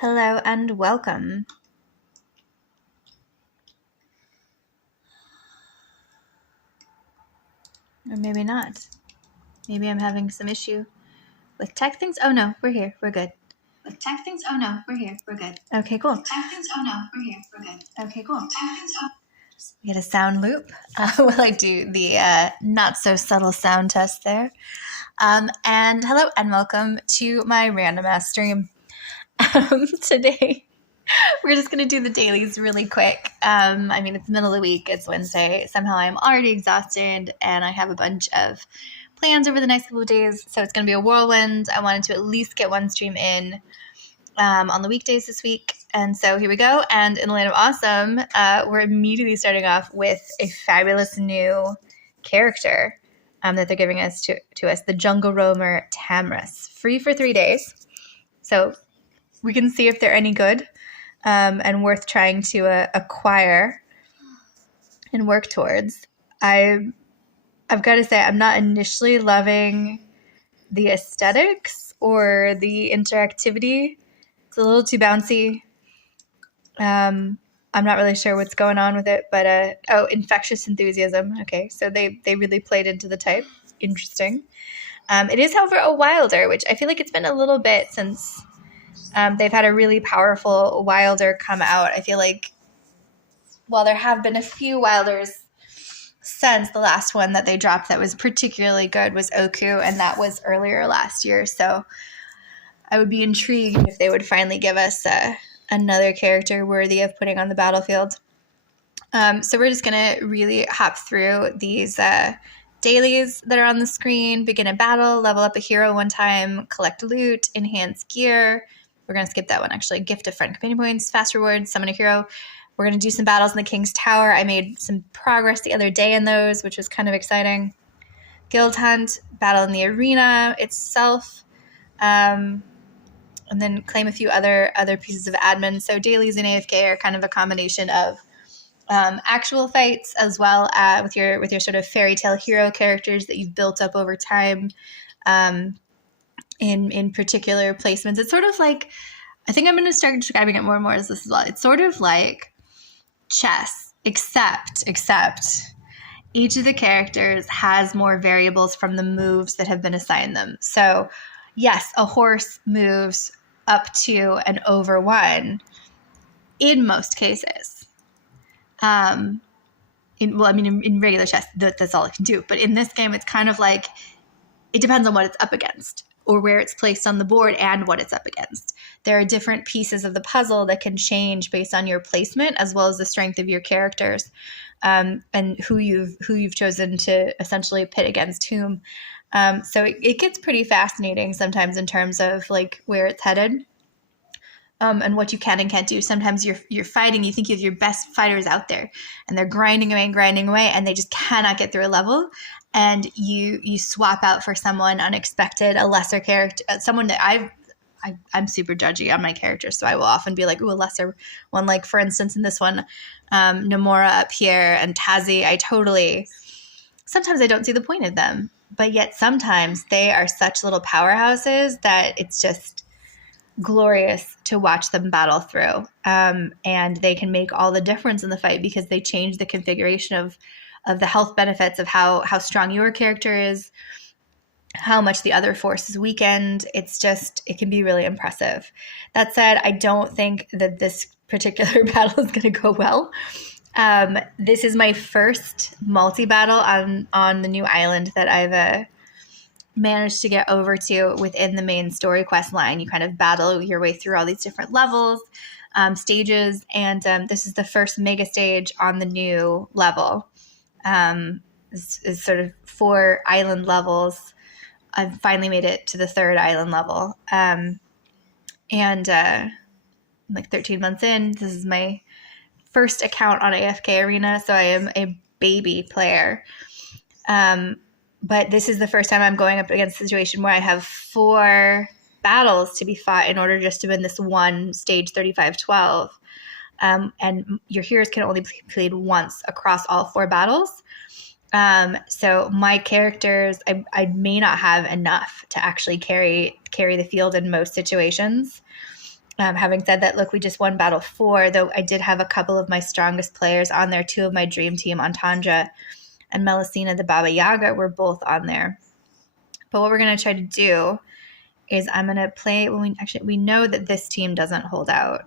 Hello and welcome. Or maybe not. Maybe I'm having some issue with tech things. Oh no, we're here. We're good. With tech things? Oh no, we're here. We're good. Okay, cool. With tech things? Oh no, we're here. We're good. Okay, cool. With tech things? Oh. We get a sound loop while I do the not so subtle sound test there. And hello and welcome to my random ass stream. Today we're just going to do the dailies really quick. It's the middle of the week. It's Wednesday. Somehow I'm already exhausted and I have a bunch of plans over the next couple of days. So it's going to be a whirlwind. I wanted to at least get one stream in on the weekdays this week. And so here we go. And in the Land of Awesome, we're immediately starting off with a fabulous new character that they're giving us to us, the Jungle Roamer Tamris. Free for 3 days. So we can see if they're any good. And worth trying to acquire and work towards. I've got to say, I'm not initially loving the aesthetics or the interactivity. It's a little too bouncy. I'm not really sure what's going on with it, but infectious enthusiasm. Okay, so they really played into the type. Interesting. It is, however, a wilder, which I feel like it's been a little bit since they've had a really powerful wilder come out. I feel like while there have been a few wilders since, the last one that they dropped that was particularly good was Oku, and that was earlier last year. So I would be intrigued if they would finally give us another character worthy of putting on the battlefield. So we're just going to really hop through these dailies that are on the screen. Begin a battle, level up a hero one time, collect loot, enhance gear. We're going to skip that one, actually. Gift of friend companion points, fast rewards, summon a hero. We're going to do some battles in the King's Tower. I made some progress the other day in those, which was kind of exciting. Guild hunt, battle in the arena itself, and then claim a few other pieces of admin. So dailies in AFK are kind of a combination of actual fights as well with your sort of fairy tale hero characters that you've built up over time. In particular placements. It's sort of like, I think I'm going to start describing it more and more as this as well. It's sort of like chess, except each of the characters has more variables from the moves that have been assigned them. So yes, a horse moves up to and over 1 in most cases. In regular chess, that's all it can do. But in this game, it's kind of like, it depends on what it's up against, or where it's placed on the board and what it's up against. There are different pieces of the puzzle that can change based on your placement, as well as the strength of your characters, and who you've chosen to essentially pit against whom. So it gets pretty fascinating sometimes in terms of like where it's headed, and what you can and can't do. Sometimes you're fighting, you think you have your best fighters out there, and they're grinding away, and they just cannot get through a level. And you swap out for someone unexpected, a lesser character, someone that I'm super judgy on my characters, so I will often be like, ooh, a lesser one. Like, for instance, in this one, Nomura up here and Tazi, sometimes I don't see the point of them, but yet sometimes they are such little powerhouses that it's just glorious to watch them battle through. And they can make all the difference in the fight because they change the configuration of the health benefits of how strong your character is, how much the other force is weakened. It can be really impressive. That said, I don't think that this particular battle is going to go well. This is my first multi-battle on the new island that I've managed to get over to within the main story quest line. You kind of battle your way through all these different levels, stages, and this is the first mega stage on the new level. Is sort of 4 island levels. I've finally made it to the 3rd island level. And I'm like 13 months in. This is my first account on AFK Arena, so I am a baby player. But this is the first time I'm going up against a situation where I have 4 battles to be fought in order just to win this one stage 35-12. And your heroes can only be played once across all 4 battles. So my characters, I may not have enough to actually carry the field in most situations. Having said that, look, we just won battle 4, though I did have a couple of my strongest players on there. 2 of my dream team, Antandra and Melusina the Baba Yaga, were both on there. But what we're going to try to do is I'm going to play when we know that this team doesn't hold out.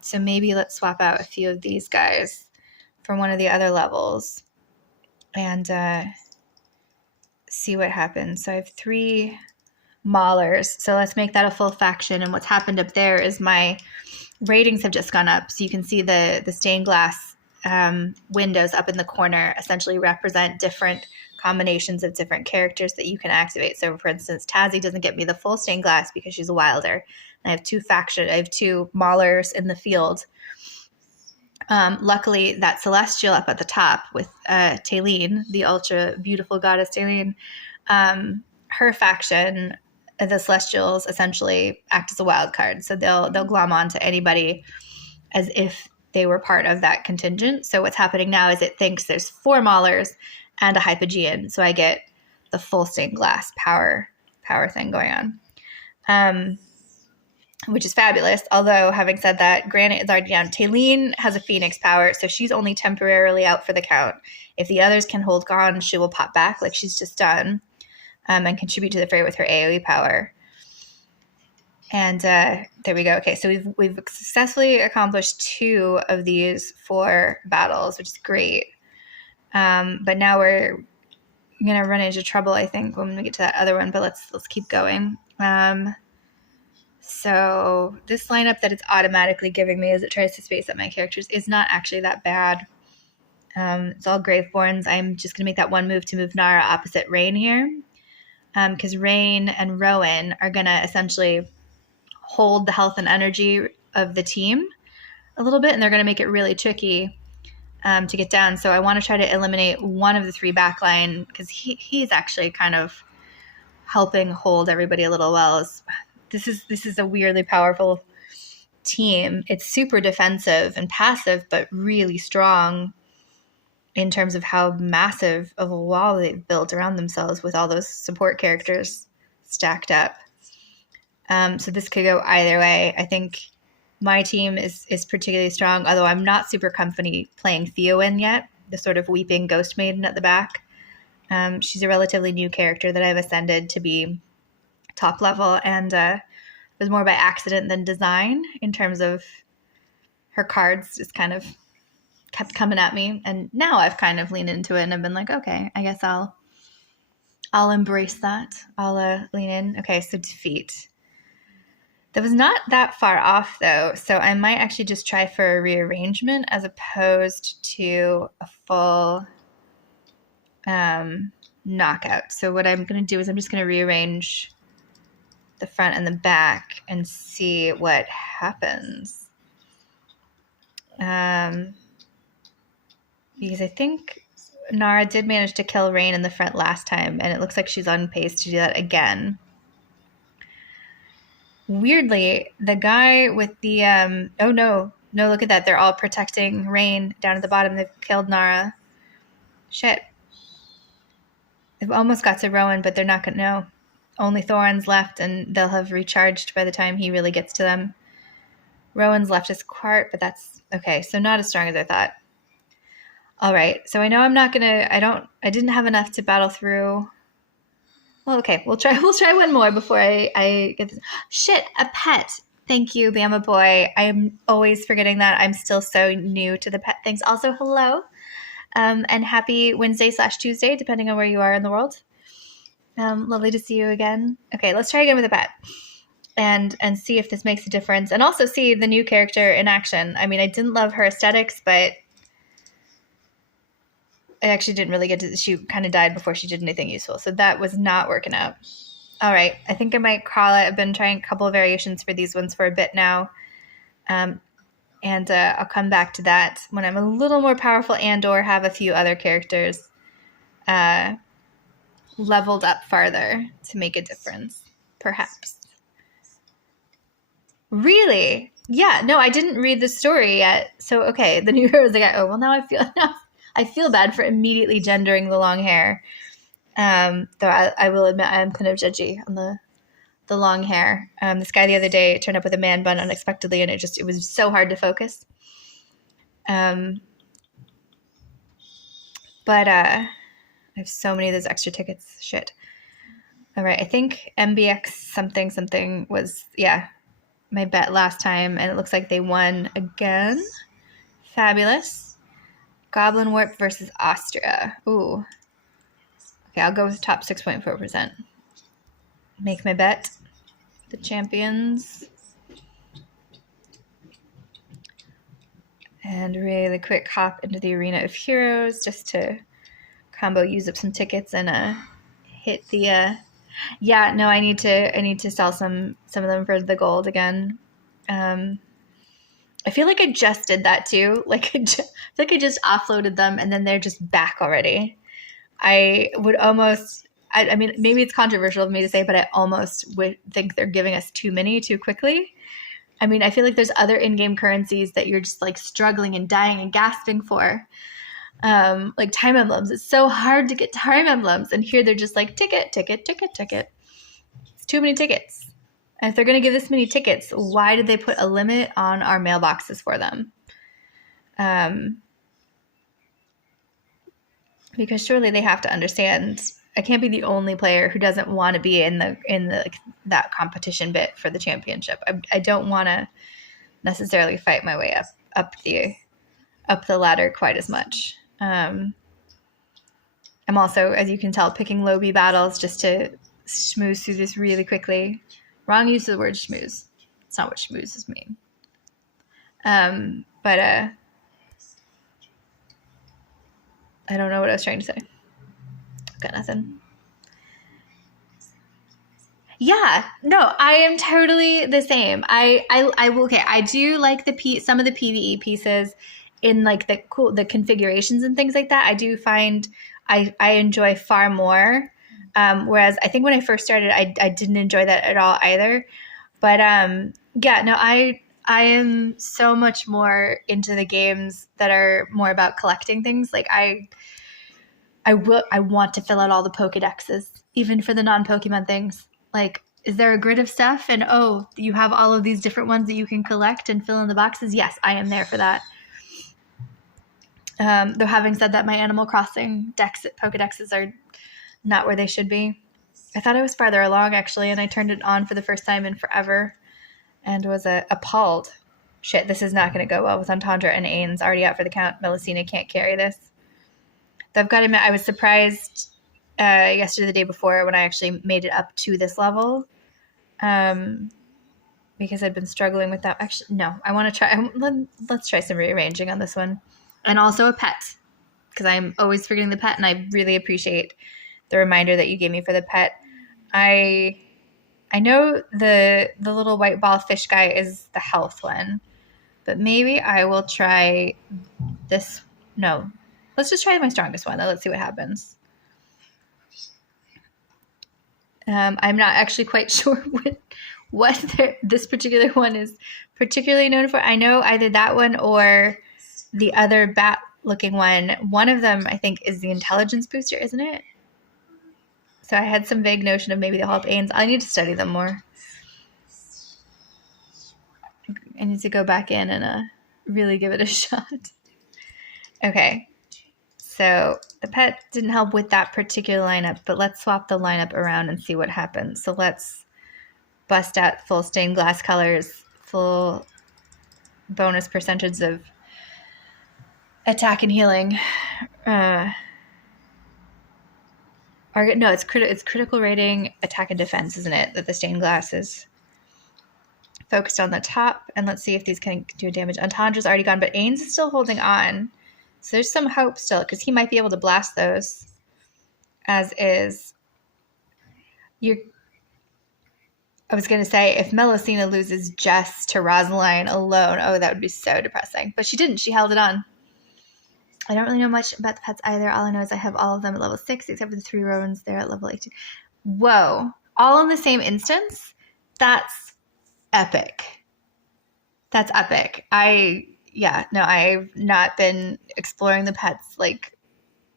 So maybe let's swap out a few of these guys from one of the other levels and see what happens. So I have 3 Maulers. So let's make that a full faction. And what's happened up there is my ratings have just gone up. So you can see the stained glass windows up in the corner essentially represent different combinations of different characters that you can activate. So for instance, Tazzy doesn't get me the full stained glass because she's a wilder. I have 2 Maulers in the field. Luckily, that Celestial up at the top with Taylene, the ultra beautiful goddess Taylene, her faction, the Celestials essentially act as a wild card. So they'll glom on to anybody as if they were part of that contingent. So what's happening now is it thinks there's 4 Maulers and a Hypogean. So I get the full stained glass power thing going on. Which is fabulous. Although, having said that, Granite is already down. Taylene has a Phoenix power, so she's only temporarily out for the count. If the others can hold on, she will pop back like she's just done and contribute to the fray with her AoE power. And there we go. Okay, so we've successfully accomplished 2 of these 4 battles, which is great. But now we're going to run into trouble, I think, when we get to that other one. But let's keep going. So this lineup that it's automatically giving me as it tries to space out my characters is not actually that bad. It's all Graveborns. I'm just going to make that one move to move Nara opposite Rain here. Because Rain and Rowan are going to essentially hold the health and energy of the team a little bit. And they're going to make it really tricky to get down. So I want to try to eliminate one of the 3 backline because he's actually kind of helping hold everybody a little well. This is a weirdly powerful team. It's super defensive and passive, but really strong in terms of how massive of a wall they've built around themselves with all those support characters stacked up. So this could go either way. I think my team is particularly strong, although I'm not super comfy playing Theowen yet, the sort of weeping ghost maiden at the back. She's a relatively new character that I've ascended to be top level, and it was more by accident than design in terms of her cards just kind of kept coming at me. And now I've kind of leaned into it and I've been like, okay, I guess I'll embrace that. I'll lean in. Okay, so defeat. That was not that far off though. So I might actually just try for a rearrangement as opposed to a full knockout. So what I'm going to do is I'm just going to rearrange the front and the back and see what happens. Because I think Nara did manage to kill Rain in the front last time, and it looks like she's on pace to do that again. Weirdly, the guy with the oh no, look at that. They're all protecting Rain down at the bottom. They've killed Nara. Shit. They've almost got to Rowan, but they're not going to know. Only Thorin's left, and they'll have recharged by the time he really gets to them. Rowan's left his Quart, but that's okay. So not as strong as I thought. All right. So I know I'm not going to, I didn't have enough to battle through. Well, okay. We'll try one more before I get this. Shit, a pet. Thank you, Bama Boy. I'm always forgetting that. I'm still so new to the pet things. Also, hello. And happy Wednesday/Tuesday, depending on where you are in the world. Lovely to see you again. Okay, let's try again with a pet and see if this makes a difference. And also see the new character in action. I mean, I didn't love her aesthetics, but I actually didn't really get to, she kind of died before she did anything useful. So that was not working out. All right, I think I might call it. I've been trying a couple of variations for these ones for a bit now. And I'll come back to that when I'm a little more powerful and or have a few other characters leveled up farther to make a difference, perhaps. Really? Yeah, no, I didn't read the story yet. So, okay, the new heroes guy. Oh, well, now I feel bad for immediately gendering the long hair. Though I will admit I am kind of judgy the long hair. This guy the other day turned up with a man bun unexpectedly, and it was so hard to focus. But I have so many of those extra tickets. Shit. All right, I think MBX something was, my bet last time, and it looks like they won again. Fabulous. Goblin Warp versus Austria. Ooh. Okay, I'll go with top 6.4%. Make my bet. The champions. And really quick hop into the Arena of Heroes just to combo use up some tickets and hit the I need to sell some of them for the gold again. I feel like I just did that too. Like I feel like I just offloaded them and then they're just back already. I would almost, I mean, maybe it's controversial of me to say, but I almost would think they're giving us too many too quickly. I mean, I feel like there's other in-game currencies that you're just like struggling and dying and gasping for. Like time emblems. It's so hard to get time emblems. And here they're just like ticket. It's too many tickets. And if they're going to give this many tickets, why did they put a limit on our mailboxes for them? Because surely they have to understand I can't be the only player who doesn't want to be in that competition bit for the championship. I don't want to necessarily fight my way up the ladder quite as much. I'm also, as you can tell, picking low B battles just to schmooze through this really quickly. Wrong use of the word schmooze. It's not what schmoozes mean. But I don't know what I was trying to say. Got nothing. Yeah, no, I am totally the same. I do like some of the PvE pieces in like the configurations and things like that. I do find I enjoy far more. Whereas I think when I first started, I didn't enjoy that at all either. But I am so much more into the games that are more about collecting things. Like I want to fill out all the Pokedexes, even for the non-Pokemon things. Like, is there a grid of stuff? And you have all of these different ones that you can collect and fill in the boxes? Yes, I am there for that. Though having said that, my Animal Crossing Pokedexes are not where they should be. I thought I was farther along, actually, and I turned it on for the first time in forever and was appalled. Shit, this is not going to go well with Entendre and Ains already out for the count. Melusina can't carry this. Though I've got to admit, I was surprised yesterday, the day before, when I actually made it up to this level, because I'd been struggling with that. Actually, no, I want to try. Let's try some rearranging on this one, and also a pet, because I'm always forgetting the pet, and I really appreciate the reminder that you gave me for the pet. I know the little white ball fish guy is the health one, but maybe I will try this. No, let's just try my strongest one. Let's see what happens. I'm not actually quite sure what this particular one is particularly known for. I know either that one or the other bat-looking one. One of them, I think, is the intelligence booster, isn't it? So I had some vague notion of maybe they'll help Ains. I need to study them more. I need to go back in and really give it a shot. Okay. So the pet didn't help with that particular lineup, but let's swap the lineup around and see what happens. So let's bust out full stained glass colors, full bonus percentage of attack and healing. No, it's critical rating, attack and defense, isn't it? That the stained glass is focused on the top. And let's see if these can do damage. Entendra's already gone, but Ains is still holding on. So there's some hope still, because he might be able to blast those. As is. I was going to say, if Melusina loses just to Rosaline alone, that would be so depressing. But she didn't. She held it on. I don't really know much about the pets either. All I know is I have all of them at level 6, except for the 3 Roans. They're at level 18. Whoa. All in the same instance? That's epic. That's epic. I've not been exploring the pets, like,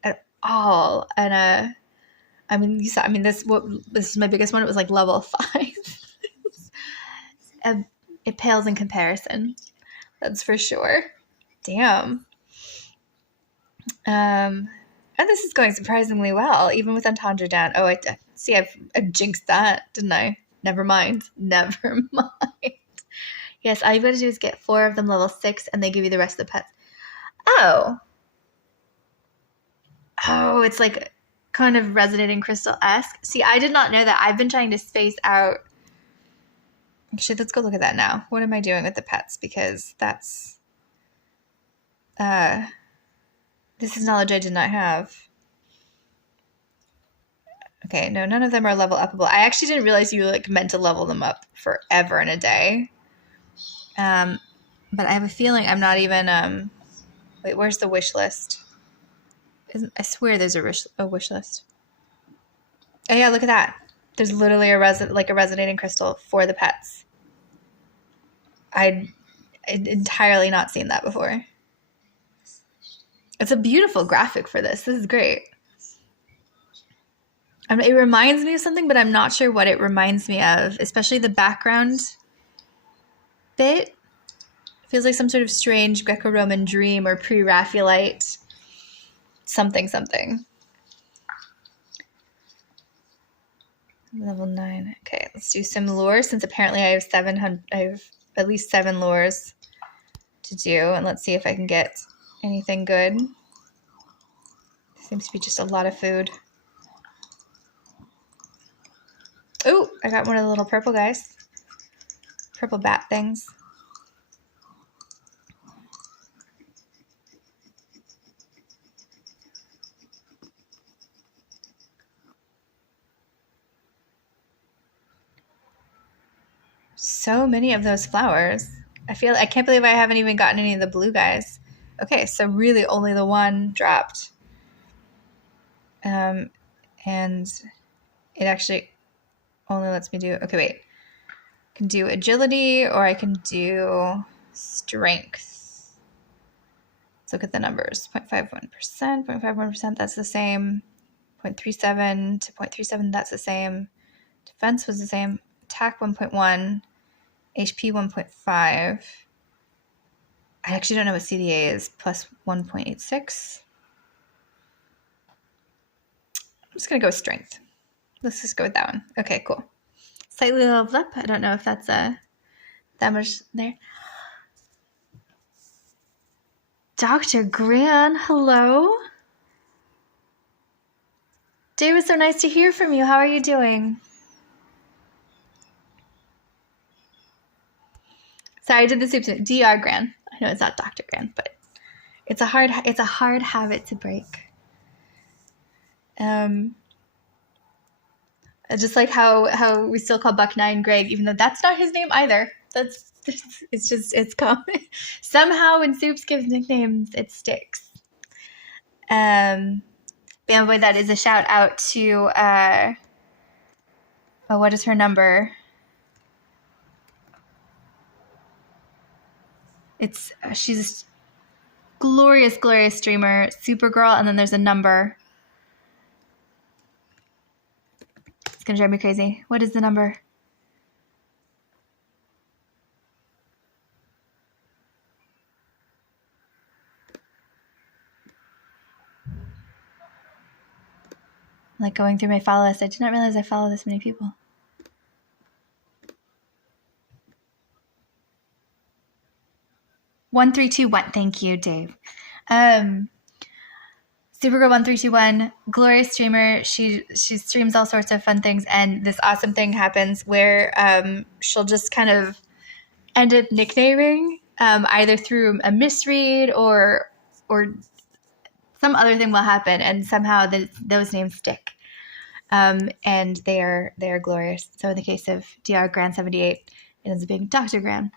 at all. And, this is my biggest one. It was, like, level 5. it pales in comparison. That's for sure. Damn. And this is going surprisingly well, even with Entendre down. Oh, I jinxed that, didn't I? Never mind. Never mind. Yes, all you've got to do is get 4 of them level 6, and they give you the rest of the pets. Oh. Oh, it's like kind of resonating crystal-esque. See, I did not know that. I've been trying to space out. Actually, let's go look at that now. What am I doing with the pets? Because that's... this is knowledge I did not have. Okay, no, none of them are level upable. I actually didn't realize you like meant to level them up forever in a day. But I have a feeling I'm not even... wait, where's the wish list? I swear there's a wish list. Oh yeah, look at that. There's literally a resonating crystal for the pets. I'd entirely not seen that before. It's a beautiful graphic for this. This is great. It reminds me of something, but I'm not sure what it reminds me of, especially the background bit. It feels like some sort of strange Greco-Roman dream or pre-Raphaelite something. Level 9. Okay, let's do some lures since apparently I have at least 7 lures to do, and let's see if I can get anything good. Seems to be just a lot of food. Oh, I got one of the little purple guys. Purple bat things. So many of those flowers. I can't believe I haven't even gotten any of the blue guys. Okay, so really only the one dropped. And it actually only lets me do... Okay, wait. I can do agility or I can do strength. Let's look at the numbers. 0.51%, 0.51%, that's the same. 0.37 to 0.37, that's the same. Defense was the same. Attack 1.1. HP 1.5. I actually don't know what CDA is. Plus 1.86. I'm just going to go with strength. Let's just go with that one. Okay, cool. Slightly leveled up. I don't know if that's that much there. Dr. Gran, hello. Dave, it's so nice to hear from you. How are you doing? Sorry, I did the soup. Dr. Gran. I know it's not Dr. Gran, but it's a hard habit to break. Just like how we still call Buck 9 Greg, even though that's not his name either. It's common. Somehow when Soups gives nicknames, it sticks. Bamboy, that is a shout out to what is her number? She's a glorious streamer, Supergirl, and then there's a number. It's gonna drive me crazy. What is the number? Like going through my follow list. I did not realize I follow this many people. (1321). Thank you, Dave. Supergirl 1321, glorious streamer. She streams all sorts of fun things, and this awesome thing happens where she'll just kind of end up nicknaming either through a misread or some other thing will happen, and somehow those names stick, and they are glorious. So in the case of Dr. Gran 78, it ends up being Dr. Gran.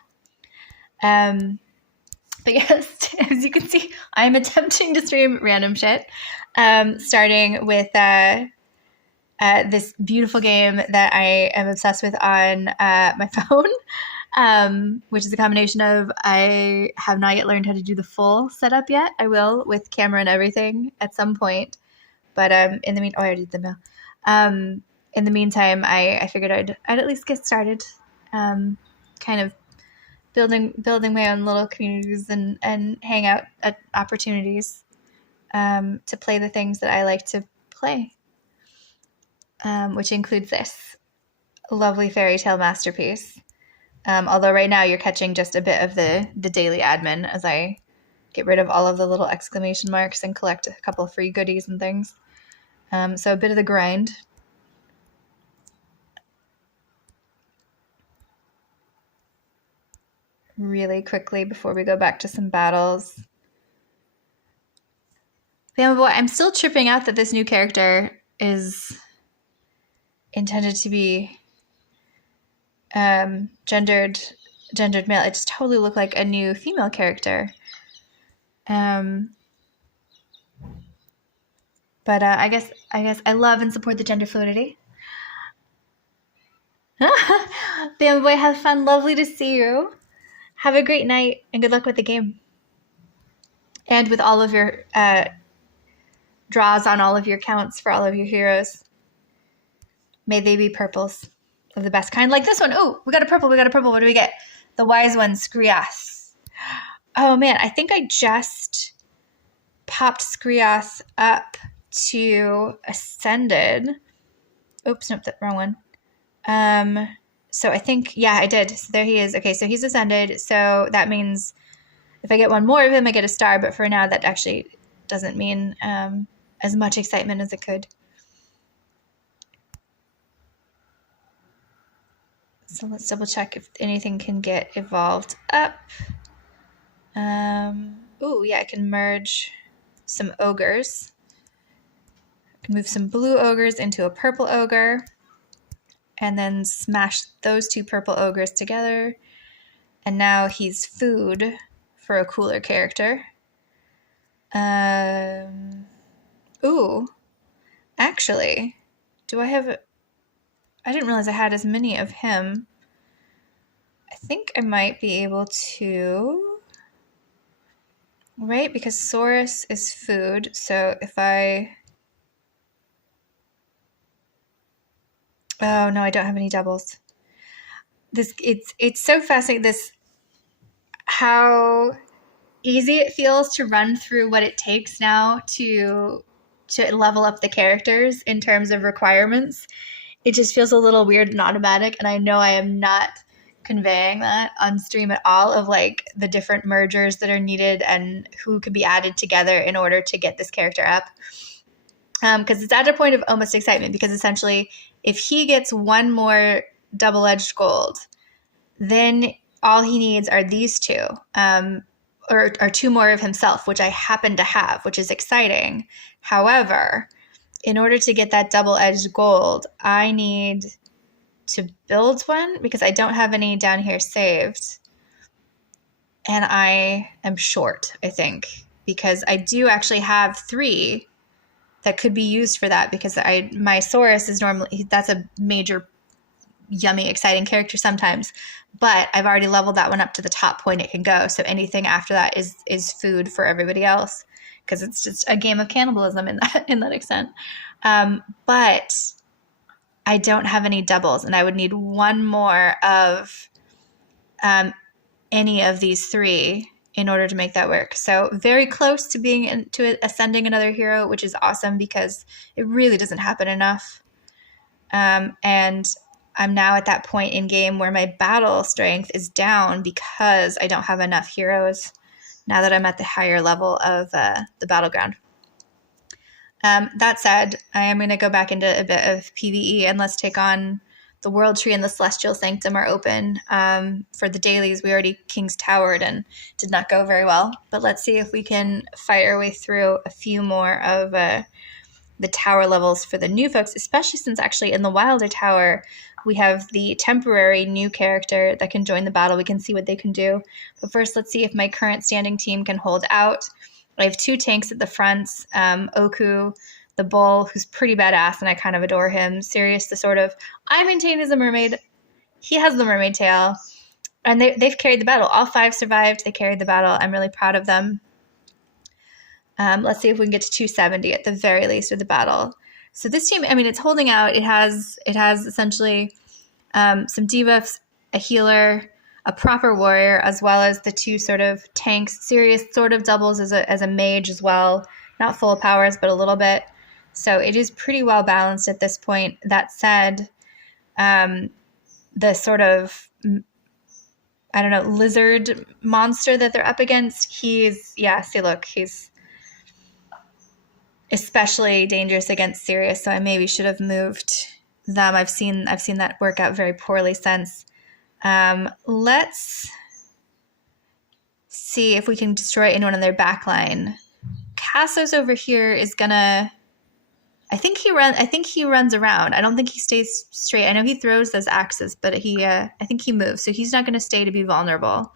But yes, as you can see, I'm attempting to stream random shit, starting with this beautiful game that I am obsessed with on my phone, which is a combination of I have not yet learned how to do the full setup yet. I will with camera and everything at some point. But in the I already did the mail. In the meantime, I figured I'd at least get started. kind of building my own little communities and hang out at opportunities to play the things that I like to play, which includes this lovely fairy tale masterpiece. Although right now you're catching just a bit of the daily admin as I get rid of all of the little exclamation marks and collect a couple free goodies and things. So a bit of the grind. Really quickly before we go back to some battles. Bama Boy, I'm still tripping out that this new character is intended to be gendered male. It just totally looked like a new female character. But I guess I love and support the gender fluidity. Bama Boy, have fun. Lovely to see you. Have a great night and good luck with the game. And with all of your draws on all of your counts for all of your heroes. May they be purples of the best kind. Like this one. Oh, we got a purple. What do we get? The wise one, Skriath. Oh man, I think I just popped Skriath up to Ascended. Oops, nope, that's the wrong one. So I think, yeah, I did. So there he is. Okay, so he's Ascended. So that means if I get one more of him, I get a star. But for now, that actually doesn't mean as much excitement as it could. So let's double check if anything can get evolved up. Ooh, yeah, I can merge some ogres. I can move some blue ogres into a purple ogre and then smash those two purple ogres together. And now he's food for a cooler character. Ooh, actually, do I have... I didn't realize I had as many of him. I think I might be able to... Right, because Saurus is food, so if I... Oh, no, I don't have any doubles. It's so fascinating, how easy it feels to run through what it takes now to level up the characters in terms of requirements. It just feels a little weird and automatic, and I know I am not conveying that on stream at all, of like the different mergers that are needed and who can be added together in order to get this character up. Because it's at a point of almost excitement, because essentially if he gets one more double-edged gold, then all he needs are these two, or two more of himself, which I happen to have, which is exciting. However, in order to get that double-edged gold, I need to build one because I don't have any down here saved. And I am short, I think, because I do actually have 3 that could be used for that, because my Saurus is normally, that's a major, yummy, exciting character sometimes, but I've already leveled that one up to the top point it can go. So anything after that is food for everybody else, because it's just a game of cannibalism in that extent. But I don't have any doubles, and I would need one more of any of these 3 in order to make that work. So very close to being to ascending another hero, which is awesome because it really doesn't happen enough. And I'm now at that point in game where my battle strength is down because I don't have enough heroes now that I'm at the higher level of the battleground. That said, I am going to go back into a bit of PvE, and let's take on the World Tree and the Celestial Sanctum are open. For the dailies, we already King's Towered and did not go very well. But let's see if we can fight our way through a few more of the tower levels for the new folks, especially since actually in the Wilder Tower, we have the temporary new character that can join the battle. We can see what they can do. But first, let's see if my current standing team can hold out. I have 2 tanks at the front. Oku, the bull, who's pretty badass, and I kind of adore him. Sirius, the sort of, I maintain is a mermaid. He has the mermaid tail. And they've carried the battle. All 5 survived. They carried the battle. I'm really proud of them. Let's see if we can get to 270 at the very least with the battle. So this team, I mean, it's holding out. It has essentially some debuffs, a healer, a proper warrior, as well as the two sort of tanks. Sirius sort of doubles as a mage as well, not full powers, but a little bit. So it is pretty well balanced at this point. That said, the sort of, I don't know, lizard monster that they're up against, he's especially dangerous against Sirius, so I maybe should have moved them. I've seen that work out very poorly since. Let's see if we can destroy anyone on their back line. Cassos over here is gonna. I think he runs around. I don't think he stays straight. I know he throws those axes, but I think he moves, so he's not gonna stay to be vulnerable.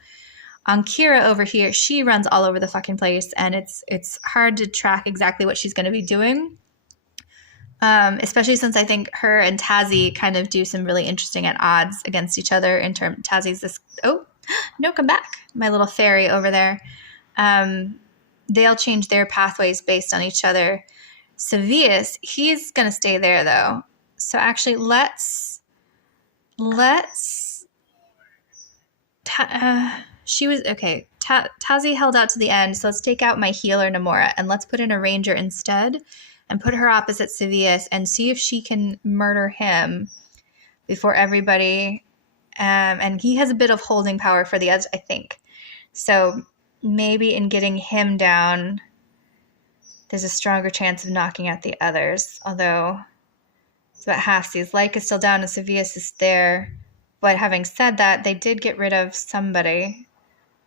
On Kira over here, she runs all over the fucking place, and it's hard to track exactly what she's gonna be doing. Especially since I think her and Tazzy kind of do some really interesting at odds against each other in terms. Tazzy's this. Oh, no, come back. My little fairy over there. They'll change their pathways based on each other. Sevius, he's going to stay there, though. So actually, Tazzy held out to the end, so let's take out my healer, Namora, and let's put in a ranger instead and put her opposite Sevius and see if she can murder him before everybody. And he has a bit of holding power for the others, I think. So maybe in getting him down, there's a stronger chance of knocking out the others. Although it's about halfsies. Lyke is still down and Sevius is there. But having said that, they did get rid of somebody.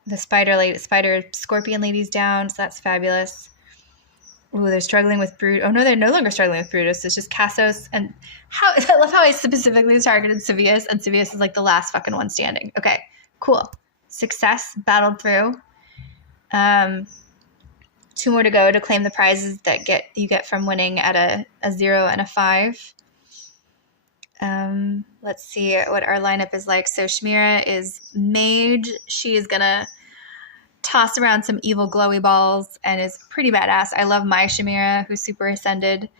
The spider scorpion lady's down, so that's fabulous. Ooh, they're struggling with Brutus. Oh, no, they're no longer struggling with Brutus. It's just Cassos. And I love how I specifically targeted Sevius, and Sevius is like the last fucking one standing. Okay, cool. Success, battled through. 2 more to go to claim the prizes that you get from winning at a 0 and a 5. Let's see what our lineup is like. So Shamira is mage. She is gonna toss around some evil glowy balls and is pretty badass. I love my Shamira, who's super ascended.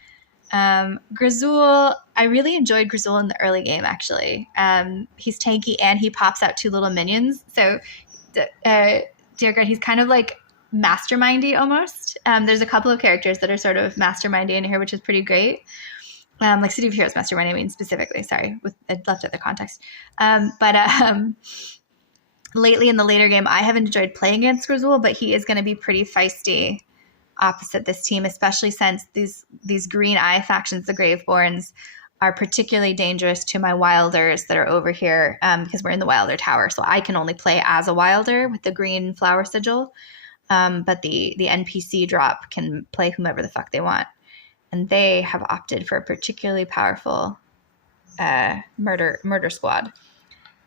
Grazul, I really enjoyed Grazul in the early game, actually. He's tanky and he pops out 2 little minions. So, dear God, he's kind of like mastermindy almost. There's a couple of characters that are sort of mastermindy in here, which is pretty great. Like City of Heroes mastermind, I mean specifically. Sorry, I left out the context. Lately in the later game, I haven't enjoyed playing against Grazul, but he is going to be pretty feisty opposite this team, especially since these green eye factions, the Graveborns, are particularly dangerous to my Wilders that are over here because we're in the Wilder Tower. So I can only play as a Wilder with the green flower sigil, but the NPC drop can play whomever the fuck they want. And they have opted for a particularly powerful murder squad.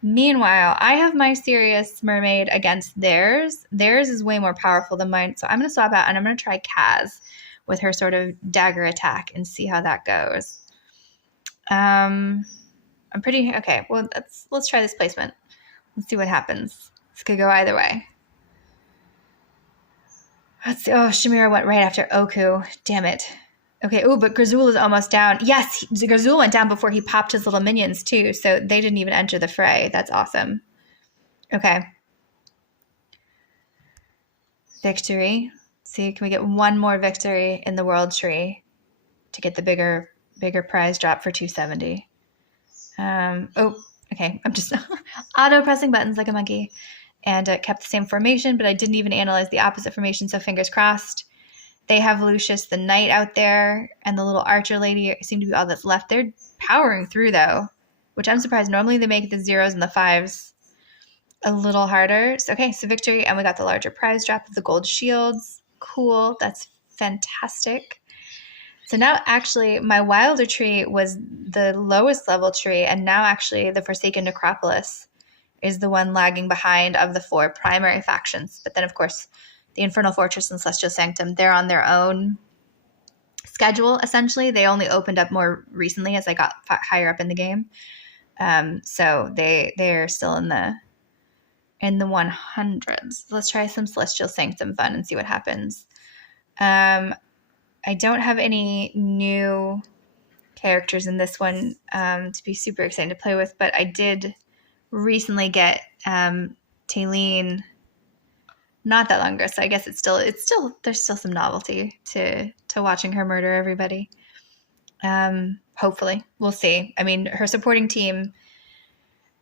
Meanwhile, I have my Sirius Mermaid against theirs. Theirs is way more powerful than mine. So I'm going to swap out and I'm going to try Kaz with her sort of dagger attack and see how that goes. I'm pretty... Okay, well, let's try this placement. Let's see what happens. This could go either way. Let's see. Oh, Shamira went right after Oku. Damn it. Okay, but Grazul is almost down. Yes, Grazul went down before he popped his little minions too, so they didn't even enter the fray. That's awesome. Okay. Victory. See, can we get one more victory in the world tree to get the bigger prize drop for 270? Okay. I'm just auto-pressing buttons like a monkey. And kept the same formation, but I didn't even analyze the opposite formation, so fingers crossed. They have Lucius the Knight out there, and the little archer lady seem to be all that's left. They're powering through, though, which I'm surprised. Normally they make the 0s and the 5s a little harder. So, okay, so victory, and we got the larger prize drop of the gold shields. Cool. That's fantastic. So now, actually, my Wilder tree was the lowest level tree, and now, actually, the Forsaken Necropolis is the one lagging behind of the 4 primary factions. But then, of course, the Infernal Fortress and Celestial Sanctum, they're on their own schedule, essentially. They only opened up more recently as I got higher up in the game. So they're still in the 100s. Let's try some Celestial Sanctum fun and see what happens. I don't have any new characters in this one to be super excited to play with, but I did recently get Taylene not that long ago, so I guess it's still there's still some novelty to watching her murder everybody. Hopefully, we'll see. I mean, her supporting team,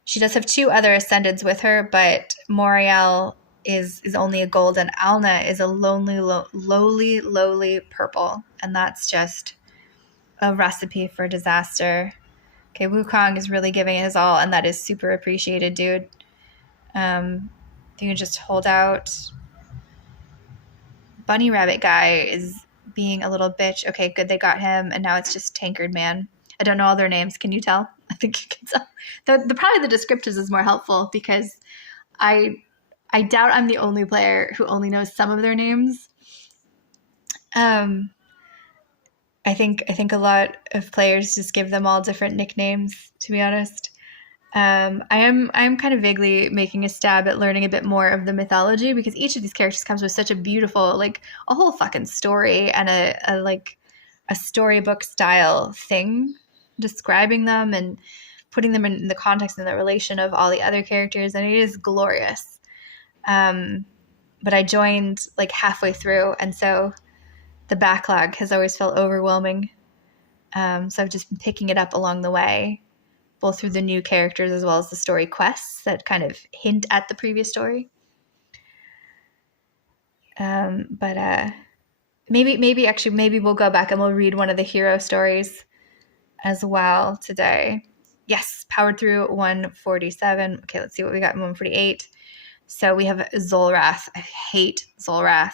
she does have 2 other ascendants with her, but Moriel is only a gold, and Alna is a lowly purple, and that's just a recipe for disaster. Okay, Wukong is really giving it his all, and that is super appreciated, dude. You can just hold out. Bunny Rabbit guy is being a little bitch. Okay, good, they got him, and now it's just Tankard Man. I don't know all their names. Can you tell? I think you can tell. The probably the descriptors is more helpful because I doubt I'm the only player who only knows some of their names. I think a lot of players just give them all different nicknames, to be honest. I'm kind of vaguely making a stab at learning a bit more of the mythology because each of these characters comes with such a beautiful, like a whole fucking story and a storybook style thing describing them and putting them in the context and the relation of all the other characters, and it is glorious. But I joined like halfway through, and so the backlog has always felt overwhelming. So I've just been picking it up along the way, both through the new characters as well as the story quests that kind of hint at the previous story. But maybe we'll go back and we'll read one of the hero stories as well today. Yes, powered through 147. Okay, let's see what we got in 148. So we have Zolrath. I hate Zolrath.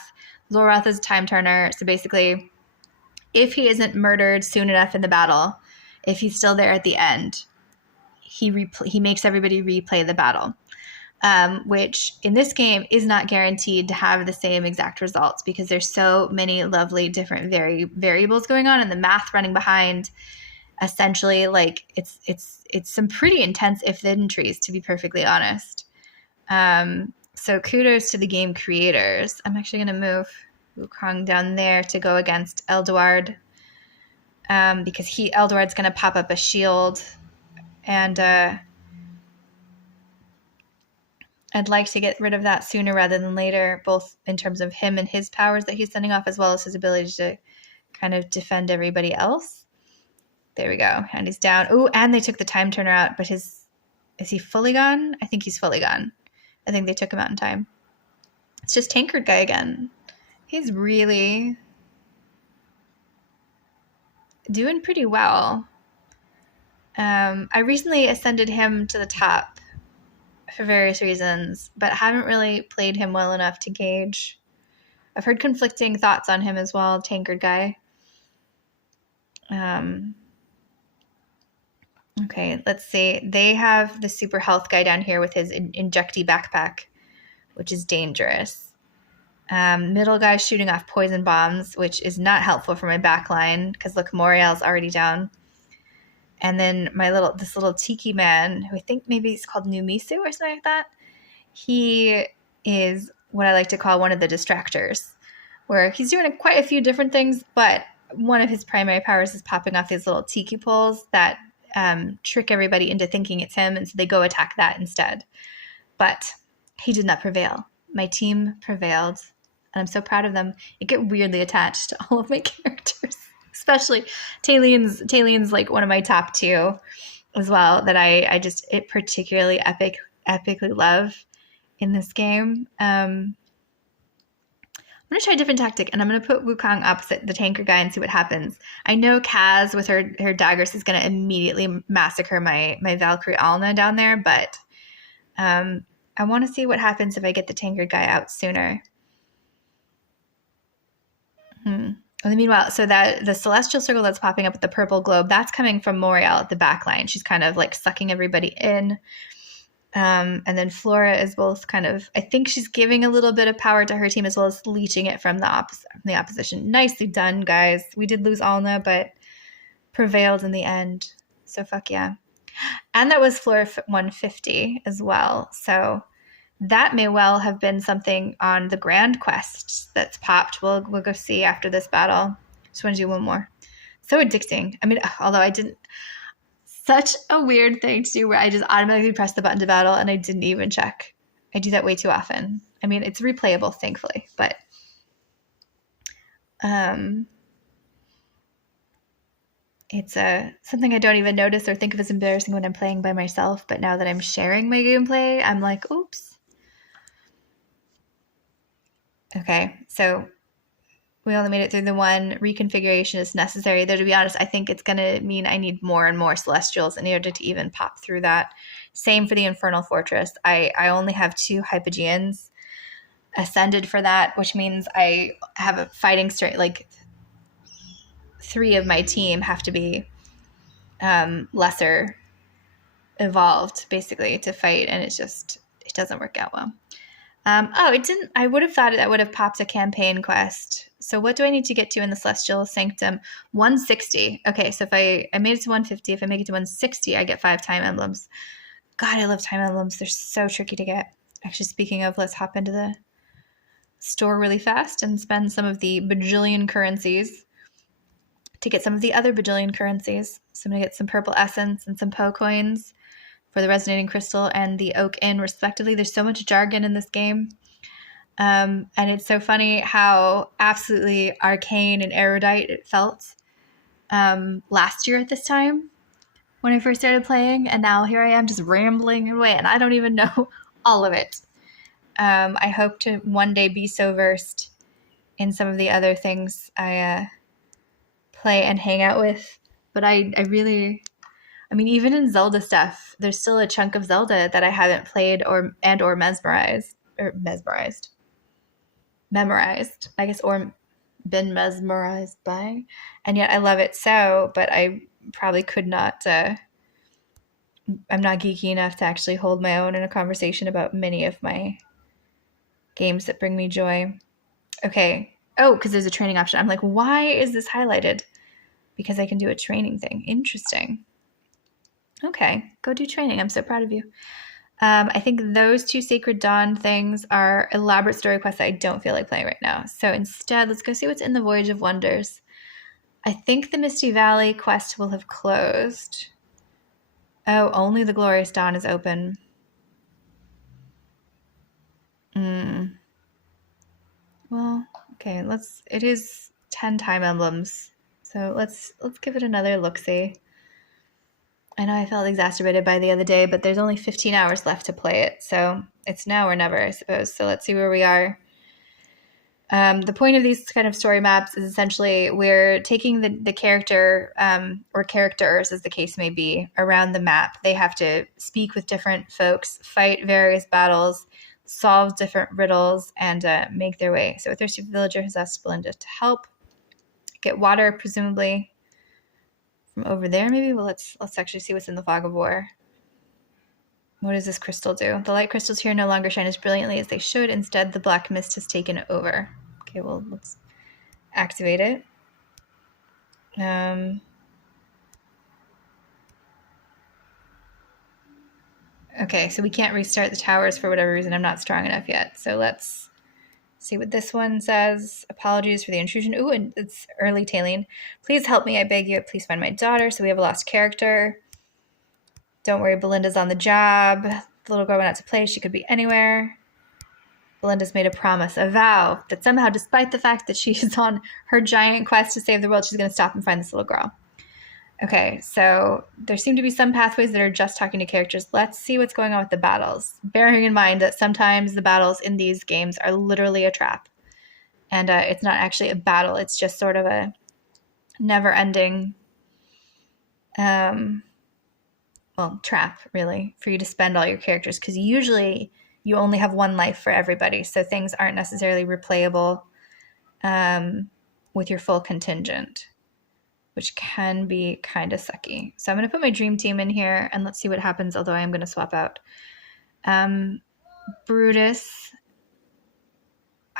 Zolrath is a time turner. So basically, if he isn't murdered soon enough in the battle, if he's still there at the end, he makes everybody replay the battle, which in this game is not guaranteed to have the same exact results because there's so many lovely different variables going on and the math running behind. Essentially, like it's some pretty intense if-then trees, to be perfectly honest. So kudos to the game creators. I'm actually going to move Wukong down there to go against Eldward, because Eldward's going to pop up a shield, and I'd like to get rid of that sooner rather than later, both in terms of him and his powers that he's sending off, as well as his ability to kind of defend everybody else. There we go. And he's down. Oh, and they took the time turner out, but is he fully gone? I think he's fully gone. I think they took him out in time. It's just Tankard guy again. He's really doing pretty well. I recently ascended him to the top for various reasons, but haven't really played him well enough to gauge. I've heard conflicting thoughts on him as well, Tankard guy. Okay, let's see. They have the super health guy down here with his injecty backpack, which is dangerous. Middle guy shooting off poison bombs, which is not helpful for my backline because look, Moriel's already down. And then this little tiki man, who I think maybe he's called Numisu or something like that. He is what I like to call one of the distractors, where he's doing quite a few different things, but one of his primary powers is popping off these little tiki poles that trick everybody into thinking it's him, and so they go attack that instead. But he did not prevail. My team prevailed, and I'm so proud of them. I get weirdly attached to all of my characters, especially Taylene's like one of my top 2 as well, that I just particularly epically love in this game. I'm going to try a different tactic, and I'm going to put Wukong opposite the tanker guy and see what happens. I know Kaz with her daggers is going to immediately massacre my Valkyrie Alna down there, but I want to see what happens if I get the tanker guy out sooner. And meanwhile, so that the celestial circle that's popping up with the purple globe, that's coming from Moriel at the back line. She's kind of like sucking everybody in. And then Flora is both kind of, I think she's giving a little bit of power to her team as well as leeching it from the opposition. Nicely done, guys. We did lose Alna, but prevailed in the end. So fuck yeah. And that was Flora 150 as well. So that may well have been something on the grand quest that's popped. We'll go see after this battle. Just want to do one more. So addicting. I mean, although I didn't. such a weird thing to do where I just automatically press the button to battle and I didn't even check. I do that way too often. I mean, it's replayable, thankfully, but it's something I don't even notice or think of as embarrassing when I'm playing by myself. But now that I'm sharing my gameplay, I'm like, oops. Okay, so we only made it through the one. Reconfiguration is necessary. Though, to be honest, I think it's going to mean I need more and more Celestials in order to even pop through that. Same for the Infernal Fortress. I only have 2 Hypogeans ascended for that, which means I have a fighting straight, like 3 of my team have to be lesser evolved, basically, to fight, and it doesn't work out well. It didn't. I would have thought that would have popped a campaign quest. So what do I need to get to in the Celestial Sanctum? 160. Okay, so if I made it to 150, if I make it to 160, I get 5 time emblems. God, I love time emblems. They're so tricky to get. Actually, speaking of, let's hop into the store really fast and spend some of the bajillion currencies to get some of the other bajillion currencies. So I'm going to get some purple essence and some Poe coins for the resonating crystal and the oak inn, respectively. There's so much jargon in this game. And it's so funny how absolutely arcane and erudite it felt last year at this time when I first started playing. And now here I am just rambling away, and I don't even know all of it. I hope to one day be so versed in some of the other things I play and hang out with. But I really... I mean, even in Zelda stuff, there's still a chunk of Zelda that I haven't played or memorized, I guess, or been mesmerized by. And yet I love it so, but I probably could not, I'm not geeky enough to actually hold my own in a conversation about many of my games that bring me joy. Okay. Oh, because there's a training option. I'm like, why is this highlighted? Because I can do a training thing. Interesting. Okay, go do training. I'm so proud of you. I think those 2 Sacred Dawn things are elaborate story quests that I don't feel like playing right now. So instead, let's go see what's in the Voyage of Wonders. I think the Misty Valley quest will have closed. Oh, only the Glorious Dawn is open. Well, okay, it is 10 time emblems. So let's give it another look-see. I know I felt exacerbated by the other day, but there's only 15 hours left to play it. So it's now or never, I suppose. So let's see where we are. The point of these kind of story maps is essentially we're taking the character or characters, as the case may be, around the map. They have to speak with different folks, fight various battles, solve different riddles, and make their way. So a thirsty villager has asked Belinda to help get water, presumably from over there, maybe. Well, let's actually see what's in the Fog of War. What does this crystal do? The light crystals here no longer shine as brilliantly as they should. Instead, the black mist has taken over. Okay, well, let's activate it. Okay, so we can't restart the towers for whatever reason. I'm not strong enough yet. So let's see what this one says. Apologies for the intrusion. Ooh, and it's early tailing. Please help me, I beg you. Please find my daughter. So we have a lost character. Don't worry, Belinda's on the job. The little girl went out to play. She could be anywhere. Belinda's made a promise, a vow, that somehow, despite the fact that she is on her giant quest to save the world, she's going to stop and find this little girl. Okay, so there seem to be some pathways that are just talking to characters. Let's see what's going on with the battles, bearing in mind that sometimes the battles in these games are literally a trap. And it's not actually a battle. It's just sort of a never-ending trap, really, for you to spend all your characters. Because usually you only have one life for everybody. So things aren't necessarily replayable with your full contingent, which can be kind of sucky. So I'm going to put my dream team in here and let's see what happens, although I am going to swap out Brutus.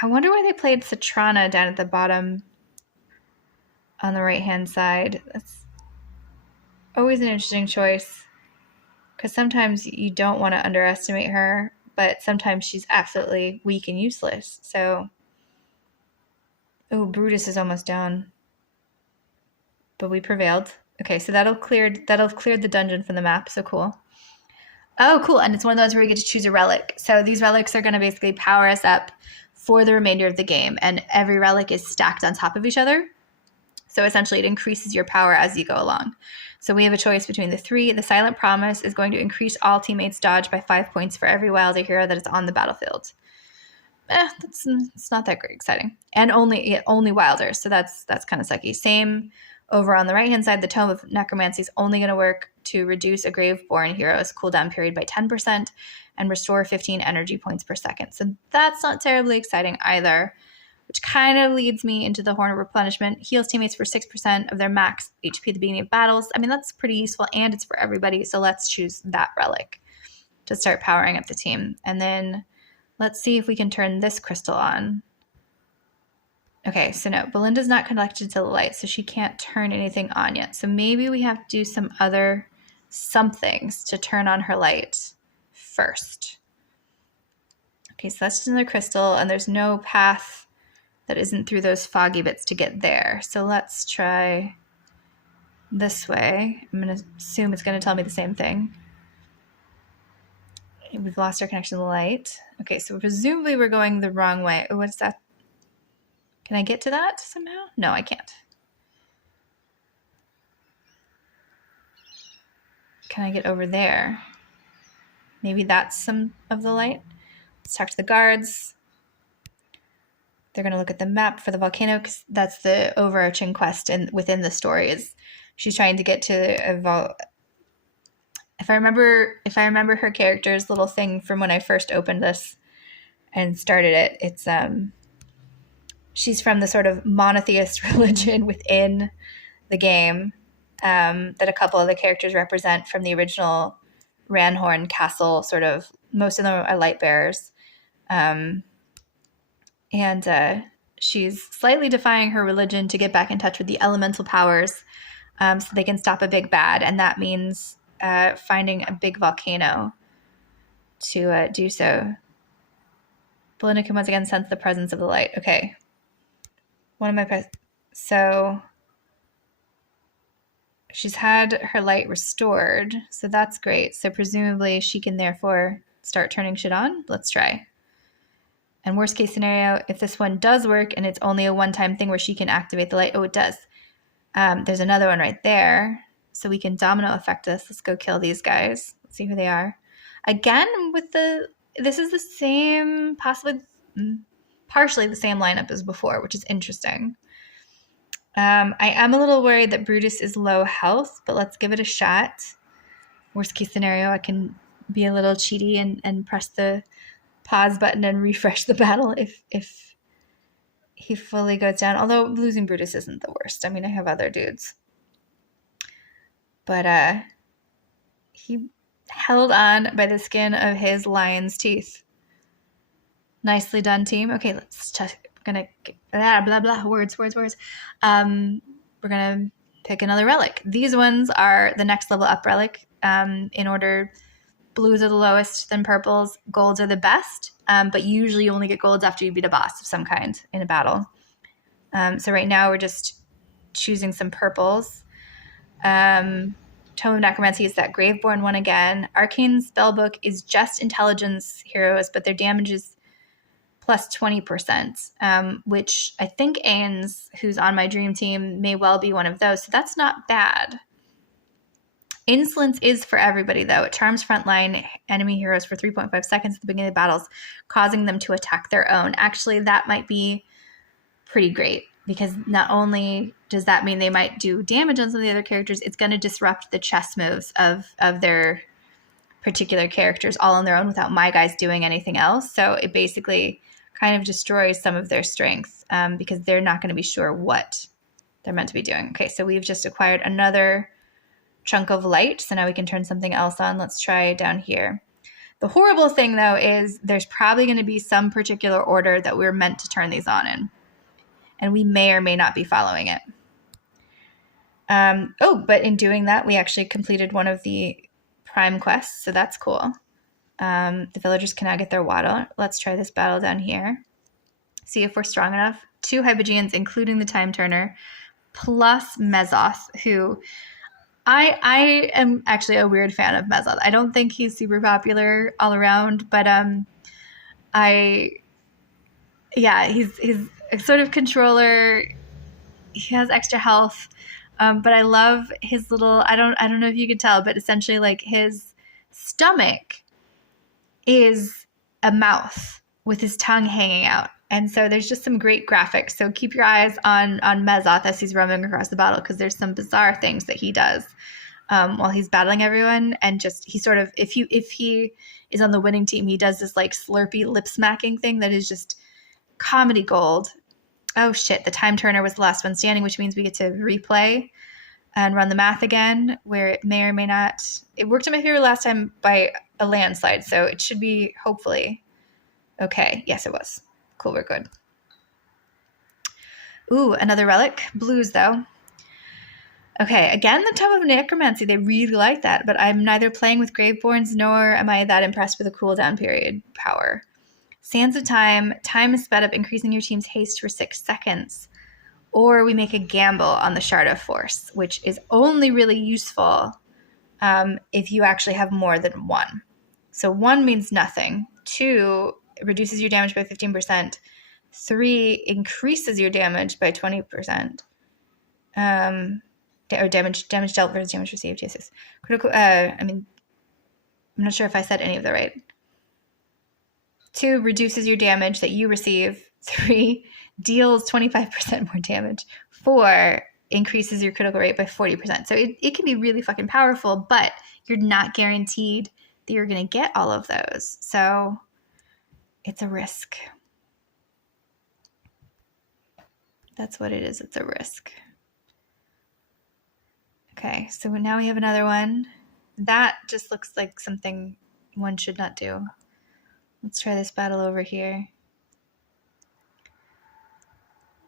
I wonder why they played Citrana down at the bottom on the right-hand side. That's always an interesting choice because sometimes you don't want to underestimate her, but sometimes she's absolutely weak and useless. So, oh, Brutus is almost down. But we prevailed. Okay, so that'll clear the dungeon from the map. So cool. Oh, cool. And it's one of those where we get to choose a relic. So these relics are going to basically power us up for the remainder of the game. And every relic is stacked on top of each other. So essentially it increases your power as you go along. So we have a choice between the three. The Silent Promise is going to increase all teammates' dodge by 5 points for every wilder hero that is on the battlefield. It's not that great exciting. And only wilder, so that's kind of sucky. Same over on the right-hand side, the Tome of Necromancy is only going to work to reduce a Graveborn hero's cooldown period by 10% and restore 15 energy points per second. So that's not terribly exciting either, which kind of leads me into the Horn of Replenishment. Heals teammates for 6% of their max HP at the beginning of battles. I mean, that's pretty useful, and it's for everybody, so let's choose that relic to start powering up the team. And then let's see if we can turn this crystal on. Okay, so no, Belinda's not connected to the light, so she can't turn anything on yet. So maybe we have to do some other somethings to turn on her light first. Okay, so that's just another crystal, and there's no path that isn't through those foggy bits to get there. So let's try this way. I'm going to assume it's going to tell me the same thing. We've lost our connection to the light. Okay, so presumably we're going the wrong way. Oh, what's that? Can I get to that somehow? No, I can't. Can I get over there? Maybe that's some of the light. Let's talk to the guards. They're going to look at the map for the volcano because that's the overarching quest within the story. Is she's trying to get to a If I remember her character's little thing from when I first opened this and started it, it's she's from the sort of monotheist religion within the game that a couple of the characters represent from the original Ranhorn castle. Sort of, most of them are light bearers, and she's slightly defying her religion to get back in touch with the elemental powers, so they can stop a big bad, and that means finding a big volcano to do so. Belinda can once again sense the presence of the light. Okay. So she's had her light restored, so that's great. So presumably she can therefore start turning shit on. Let's try. And worst case scenario, if this one does work and it's only a one-time thing where she can activate the light. Oh, it does. There's another one right there. So we can domino effect this. Let's go kill these guys. Let's see who they are. Again, this is the same, possibly partially the same lineup as before, which is interesting. I am a little worried that Brutus is low health, but let's give it a shot. Worst case scenario, I can be a little cheaty and press the pause button and refresh the battle if he fully goes down. Although losing Brutus isn't the worst. I mean, I have other dudes. But he held on by the skin of his lion's teeth. Nicely done, team. Okay, let's check. We're gonna blah blah words. We're gonna pick another relic. These ones are the next level up relic. In order, blues are the lowest, then purples, golds are the best. But usually you only get golds after you beat a boss of some kind in a battle. So right now we're just choosing some purples. Tome of Necromancy is that Graveborn one again. Arcane Spellbook is just intelligence heroes, but their damage is plus 20%, which I think Ains, who's on my dream team, may well be one of those. So that's not bad. Insolence is for everybody, though. It charms frontline enemy heroes for 3.5 seconds at the beginning of battles, causing them to attack their own. Actually, that might be pretty great, because not only does that mean they might do damage on some of the other characters, it's going to disrupt the chess moves of their particular characters all on their own without my guys doing anything else. So it basically kind of destroys some of their strength because they're not going to be sure what they're meant to be doing. Okay, so we've just acquired another chunk of light, so now we can turn something else on. Let's try down here. The horrible thing, though, is there's probably going to be some particular order that we're meant to turn these on in, and we may or may not be following it. But in doing that, we actually completed one of the prime quests, so that's cool. The villagers can now get their water. Let's try this battle down here. See if we're strong enough. 2 Hypogeans, including the Time Turner, plus Mezoth, who I am actually a weird fan of Mezoth. I don't think he's super popular all around, but I yeah, he's a sort of controller. He has extra health, but I love his little. I don't know if you could tell, but essentially like his stomach is a mouth with his tongue hanging out. And so there's just some great graphics. So keep your eyes on Mezoth as he's roaming across the battle, because there's some bizarre things that he does while he's battling everyone. And just he sort of, if he is on the winning team, he does this like slurpy lip smacking thing that is just comedy gold. Oh shit, the time turner was the last one standing, which means we get to replay and run the math again, where it may or may not. It worked in my favor last time by a landslide, so it should be hopefully okay. Yes, it was. Cool, we're good. Ooh, another relic. Blues, though. Okay, again, the Tome of Necromancy. They really like that, but I'm neither playing with Graveborns nor am I that impressed with the cooldown period power. Sands of Time. Time is sped up, increasing your team's haste for 6 seconds. Or we make a gamble on the Shard of Force, which is only really useful if you actually have more than 1. So 1 means nothing. 2 reduces your damage by 15%. 3 increases your damage by 20%. Or damage dealt versus damage received. Yes. Critical. I'm not sure if I said any of that right. 2 reduces your damage that you receive. 3 deals 25% more damage. 4 increases your critical rate by 40%. So it can be really fucking powerful, but you're not guaranteed that you're going to get all of those. So it's a risk. That's what it is. It's a risk. Okay, so now we have another one. That just looks like something one should not do. Let's try this battle over here.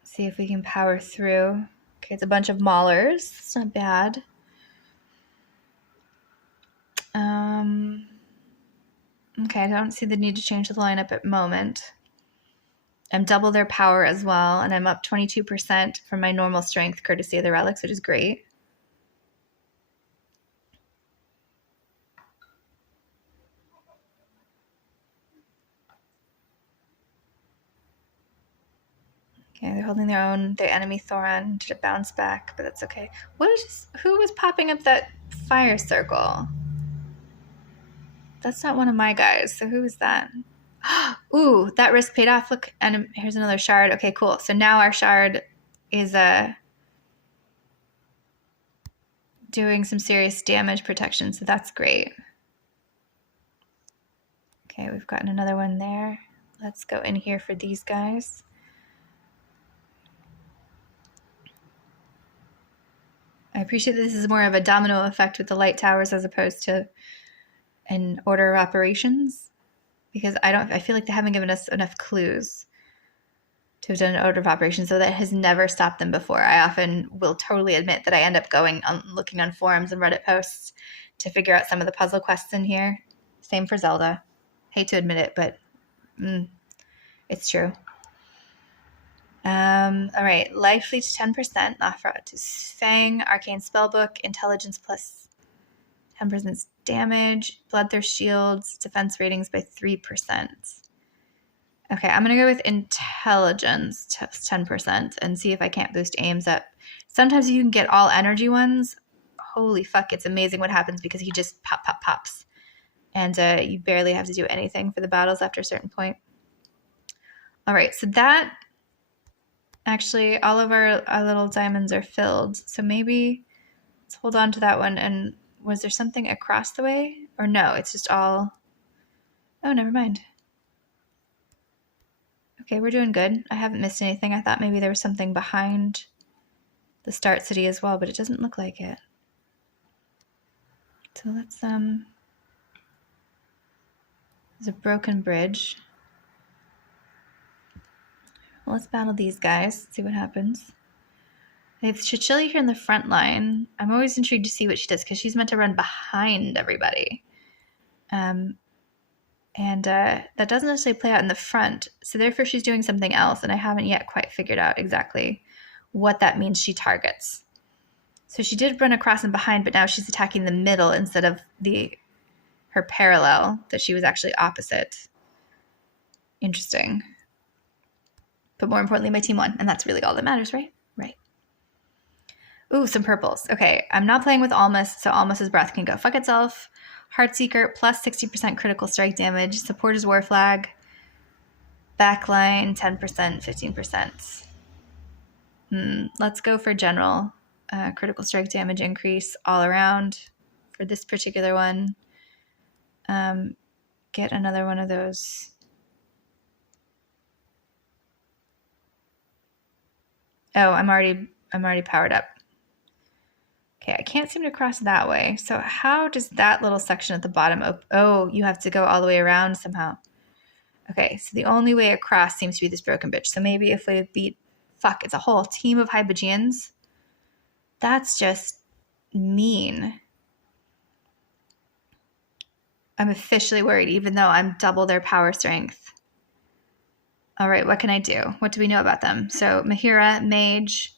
See if we can power through. Okay, it's a bunch of maulers. It's not bad. Okay, I don't see the need to change the lineup at the moment. I'm double their power as well, and I'm up 22% from my normal strength courtesy of the relics, which is great. Okay, they're holding their own. Their enemy Thoron to bounce back, but that's okay. Who was popping up that fire circle? That's not one of my guys, so who is that? Ooh, that risk paid off. Look, and here's another shard. Okay, cool. So now our shard is doing some serious damage protection, so that's great. Okay, we've gotten another one there. Let's go in here for these guys. I appreciate that this is more of a domino effect with the light towers as opposed to an order of operations, because I feel like they haven't given us enough clues to have done an order of operations, so that has never stopped them before. I often will totally admit that I end up looking on forums and Reddit posts to figure out some of the puzzle quests in here. Same for Zelda. Hate to admit it, but it's true. All right, life leads 10%, offer to Fang, Arcane Spellbook, Intelligence plus 10% damage, Bloodthirst Shields, defense ratings by 3%. Okay, I'm going to go with Intelligence 10% and see if I can't boost aims up. Sometimes you can get all energy ones. Holy fuck, it's amazing what happens because he just pops. And you barely have to do anything for the battles after a certain point. All right, so that... Actually, all of our little diamonds are filled. So maybe let's hold on to that one. And was there something across the way? Or no, it's just all... Oh, never mind. Okay, we're doing good. I haven't missed anything. I thought maybe there was something behind the start city as well, but it doesn't look like it. So let's... There's a broken bridge. Well, let's battle these guys, see what happens. They have Chichili here in the front line. I'm always intrigued to see what she does because she's meant to run behind everybody. And that doesn't necessarily play out in the front. So therefore she's doing something else, and I haven't yet quite figured out exactly what that means she targets. So she did run across and behind, but now she's attacking the middle instead of her parallel that she was actually opposite. Interesting. But more importantly, my team won, and that's really all that matters, right? Right. Ooh, some purples. Okay, I'm not playing with Almas, so Almas's breath can go fuck itself. Heartseeker, plus 60% critical strike damage. Supporter's War Flag. Backline, 10%, 15%. Let's go for general. Critical strike damage increase all around for this particular one. Get another one of those. Oh, I'm already powered up. Okay, I can't seem to cross that way. So how does that little section at the bottom open? Oh, you have to go all the way around somehow. Okay, so the only way across seems to be this broken bitch. So maybe if we beat... Fuck, it's a whole team of Hypogeans. That's just mean. I'm officially worried, even though I'm double their power strength. All right, what can I do? What do we know about them? So Mahira, Mage.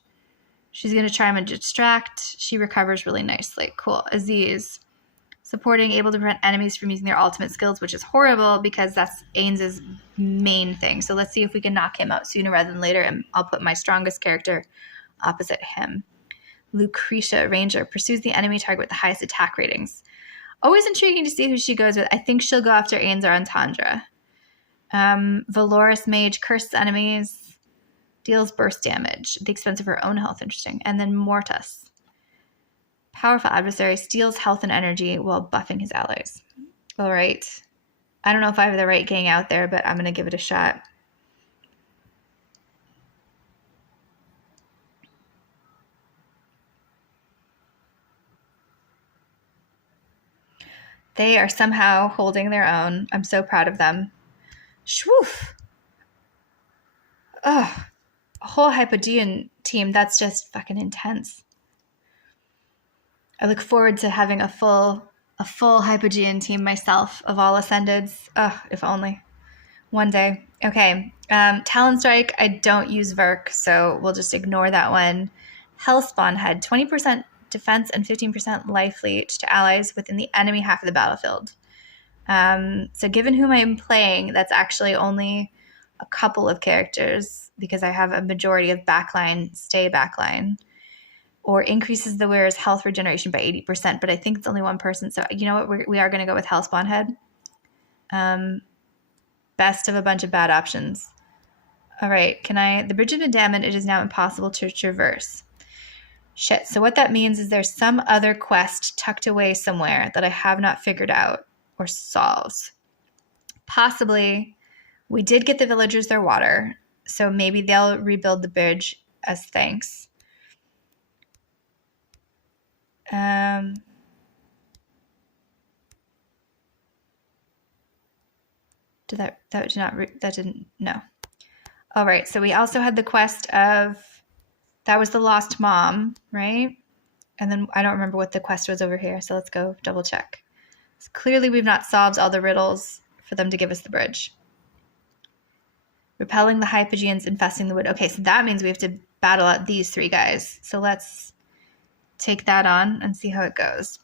She's going to try and distract. She recovers really nicely. Cool. Aziz. Supporting, able to prevent enemies from using their ultimate skills, which is horrible because that's Ainz' main thing. So let's see if we can knock him out sooner rather than later, and I'll put my strongest character opposite him. Lucretia, Ranger, pursues the enemy target with the highest attack ratings. Always intriguing to see who she goes with. I think she'll go after Ainz or Antandra. Valoris, Mage, curses enemies, deals burst damage at the expense of her own health. Interesting. And then Mortis. Powerful adversary, steals health and energy while buffing his allies. All right. I don't know if I have the right gang out there, but I'm going to give it a shot. They are somehow holding their own. I'm so proud of them. Shwoof. Ugh. A whole Hypogean team. That's just fucking intense. I look forward to having a full Hypogean team myself of all Ascendeds. Ugh, if only. One day. Okay. Talon Strike, I don't use Verk, so we'll just ignore that one. Hellspawn had 20% defense and 15% life leech to allies within the enemy half of the battlefield. So given whom I'm playing, that's actually only a couple of characters because I have a majority of backline, stay backline. Or increases the wearer's health regeneration by 80%, but I think it's only one person. So you know what? We are going to go with Hellspawn Head. Best of a bunch of bad options. All right, the Bridge of Endowment, it is now impossible to traverse. Shit, so what that means is there's some other quest tucked away somewhere that I have not figured out or solved. Possibly, we did get the villagers their water, so maybe they'll rebuild the bridge as thanks. No. All right, so we also had the quest of, that was the lost mom, right? And then I don't remember what the quest was over here, so let's go double check. So clearly we've not solved all the riddles for them to give us the bridge. Repelling the Hypogeans, infesting the wood. Okay, so that means we have to battle out these three guys. So let's take that on and see how it goes.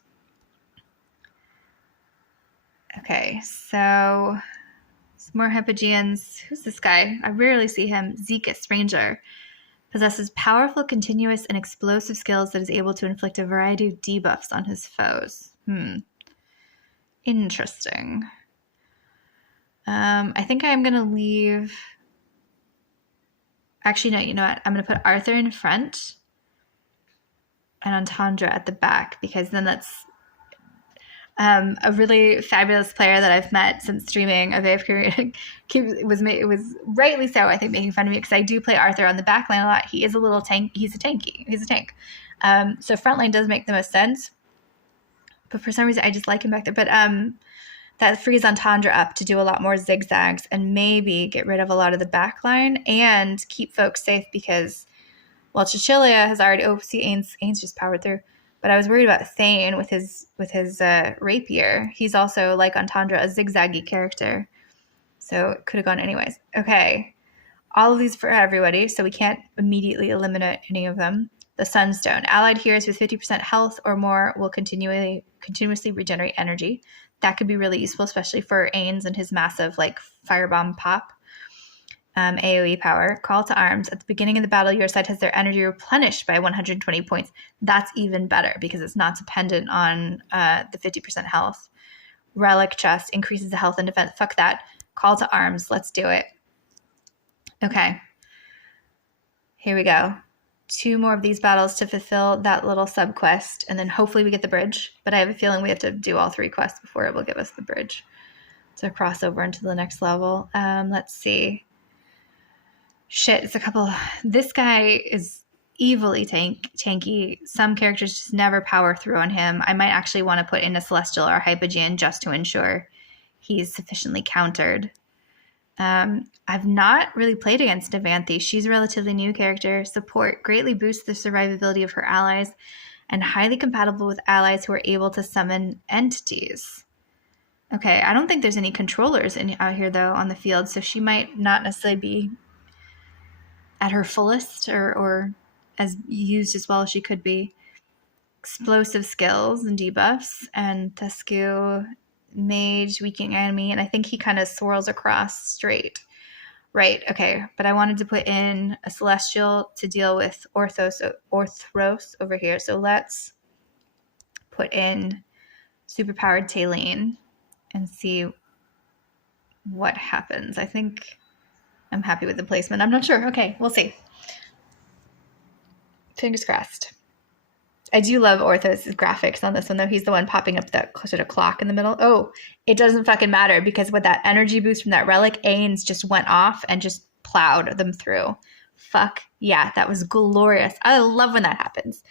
Okay, so some more Hypogeans. Who's this guy? I rarely see him. Zekus, Ranger. Possesses powerful, continuous, and explosive skills that is able to inflict a variety of debuffs on his foes. Interesting. I think I'm going to leave... Actually, no, you know what? I'm going to put Arthur in front and Antandra at the back, because then that's a really fabulous player that I've met since streaming of AFK. It was rightly so, I think, making fun of me because I do play Arthur on the back line a lot. He is a little tank. He's a tank. So frontline does make the most sense. But for some reason, I just like him back there. But that frees Antandra up to do a lot more zigzags and maybe get rid of a lot of the back line and keep folks safe because, well, Cecilia has already... Oh, see, Ainz just powered through. But I was worried about Thane with his rapier. He's also, like Antandra, a zigzaggy character. So it could have gone anyways. Okay. All of these for everybody, so we can't immediately eliminate any of them. the Sunstone. Allied heroes with 50% health or more will continuously regenerate energy. That could be really useful, especially for Ains and his massive like firebomb pop. AoE power. Call to arms. At the beginning of the battle, your side has their energy replenished by 120 points. That's even better because it's not dependent on the 50% health. Relic chest increases the health and defense. Fuck that. Call to arms. Let's do it. Okay. Here we go. 2 more of these battles to fulfill that little sub quest, and then hopefully we get the bridge. But I have a feeling we have to do all 3 quests before it will give us the bridge to cross over into the next level. Let's see. Shit, it's a couple. This guy is evilly tanky. Some characters just never power through on him. I might actually want to put in a Celestial or a Hypogean just to ensure he's sufficiently countered. I've not really played against Devanthe. She's a relatively new character. Support greatly boosts the survivability of her allies and highly compatible with allies who are able to summon entities. Okay, I don't think there's any controllers out here, though, on the field, so she might not necessarily be at her fullest or as used as well as she could be. Explosive skills and debuffs, and Tescu, mage, weakening enemy, and I think he kind of swirls across straight. Right, okay, but I wanted to put in a Celestial to deal with Orthros over here, so let's put in superpowered Taline and see what happens. I think I'm happy with the placement. I'm not sure. Okay, we'll see. Fingers crossed. I do love Orthos' graphics on this one, though. He's the one popping up that sort of clock in the middle. Oh, it doesn't fucking matter because with that energy boost from that relic, Ains just went off and just plowed them through. Fuck yeah, that was glorious. I love when that happens.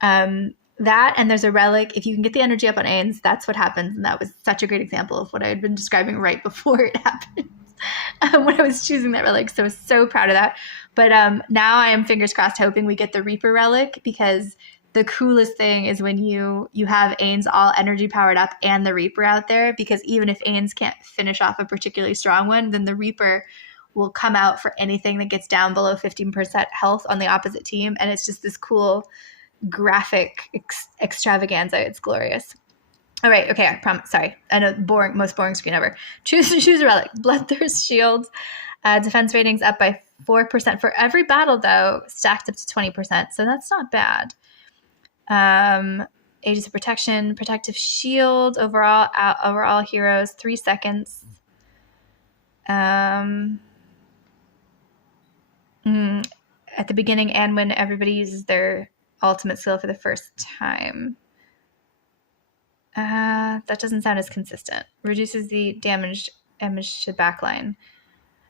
That and there's a relic. If you can get the energy up on Ains, that's what happens. And that was such a great example of what I had been describing right before it happened. When I was choosing that relic. So I was so proud of that. But now I am fingers crossed hoping we get the Reaper relic, because the coolest thing is when you have Ains all energy powered up and the Reaper out there, because even if Ains can't finish off a particularly strong one, then the Reaper will come out for anything that gets down below 15% health on the opposite team. And it's just this cool graphic extravaganza. It's glorious. All right, okay, I promise. Sorry, I know, most boring screen ever. Choose a relic. Bloodthirst shield. Defense ratings up by 4% for every battle, though, stacked up to 20%. So that's not bad. Aegis of protection, protective shield. Overall heroes 3 seconds. At the beginning and when everybody uses their ultimate skill for the first time. That doesn't sound as consistent. Reduces the damage to backline.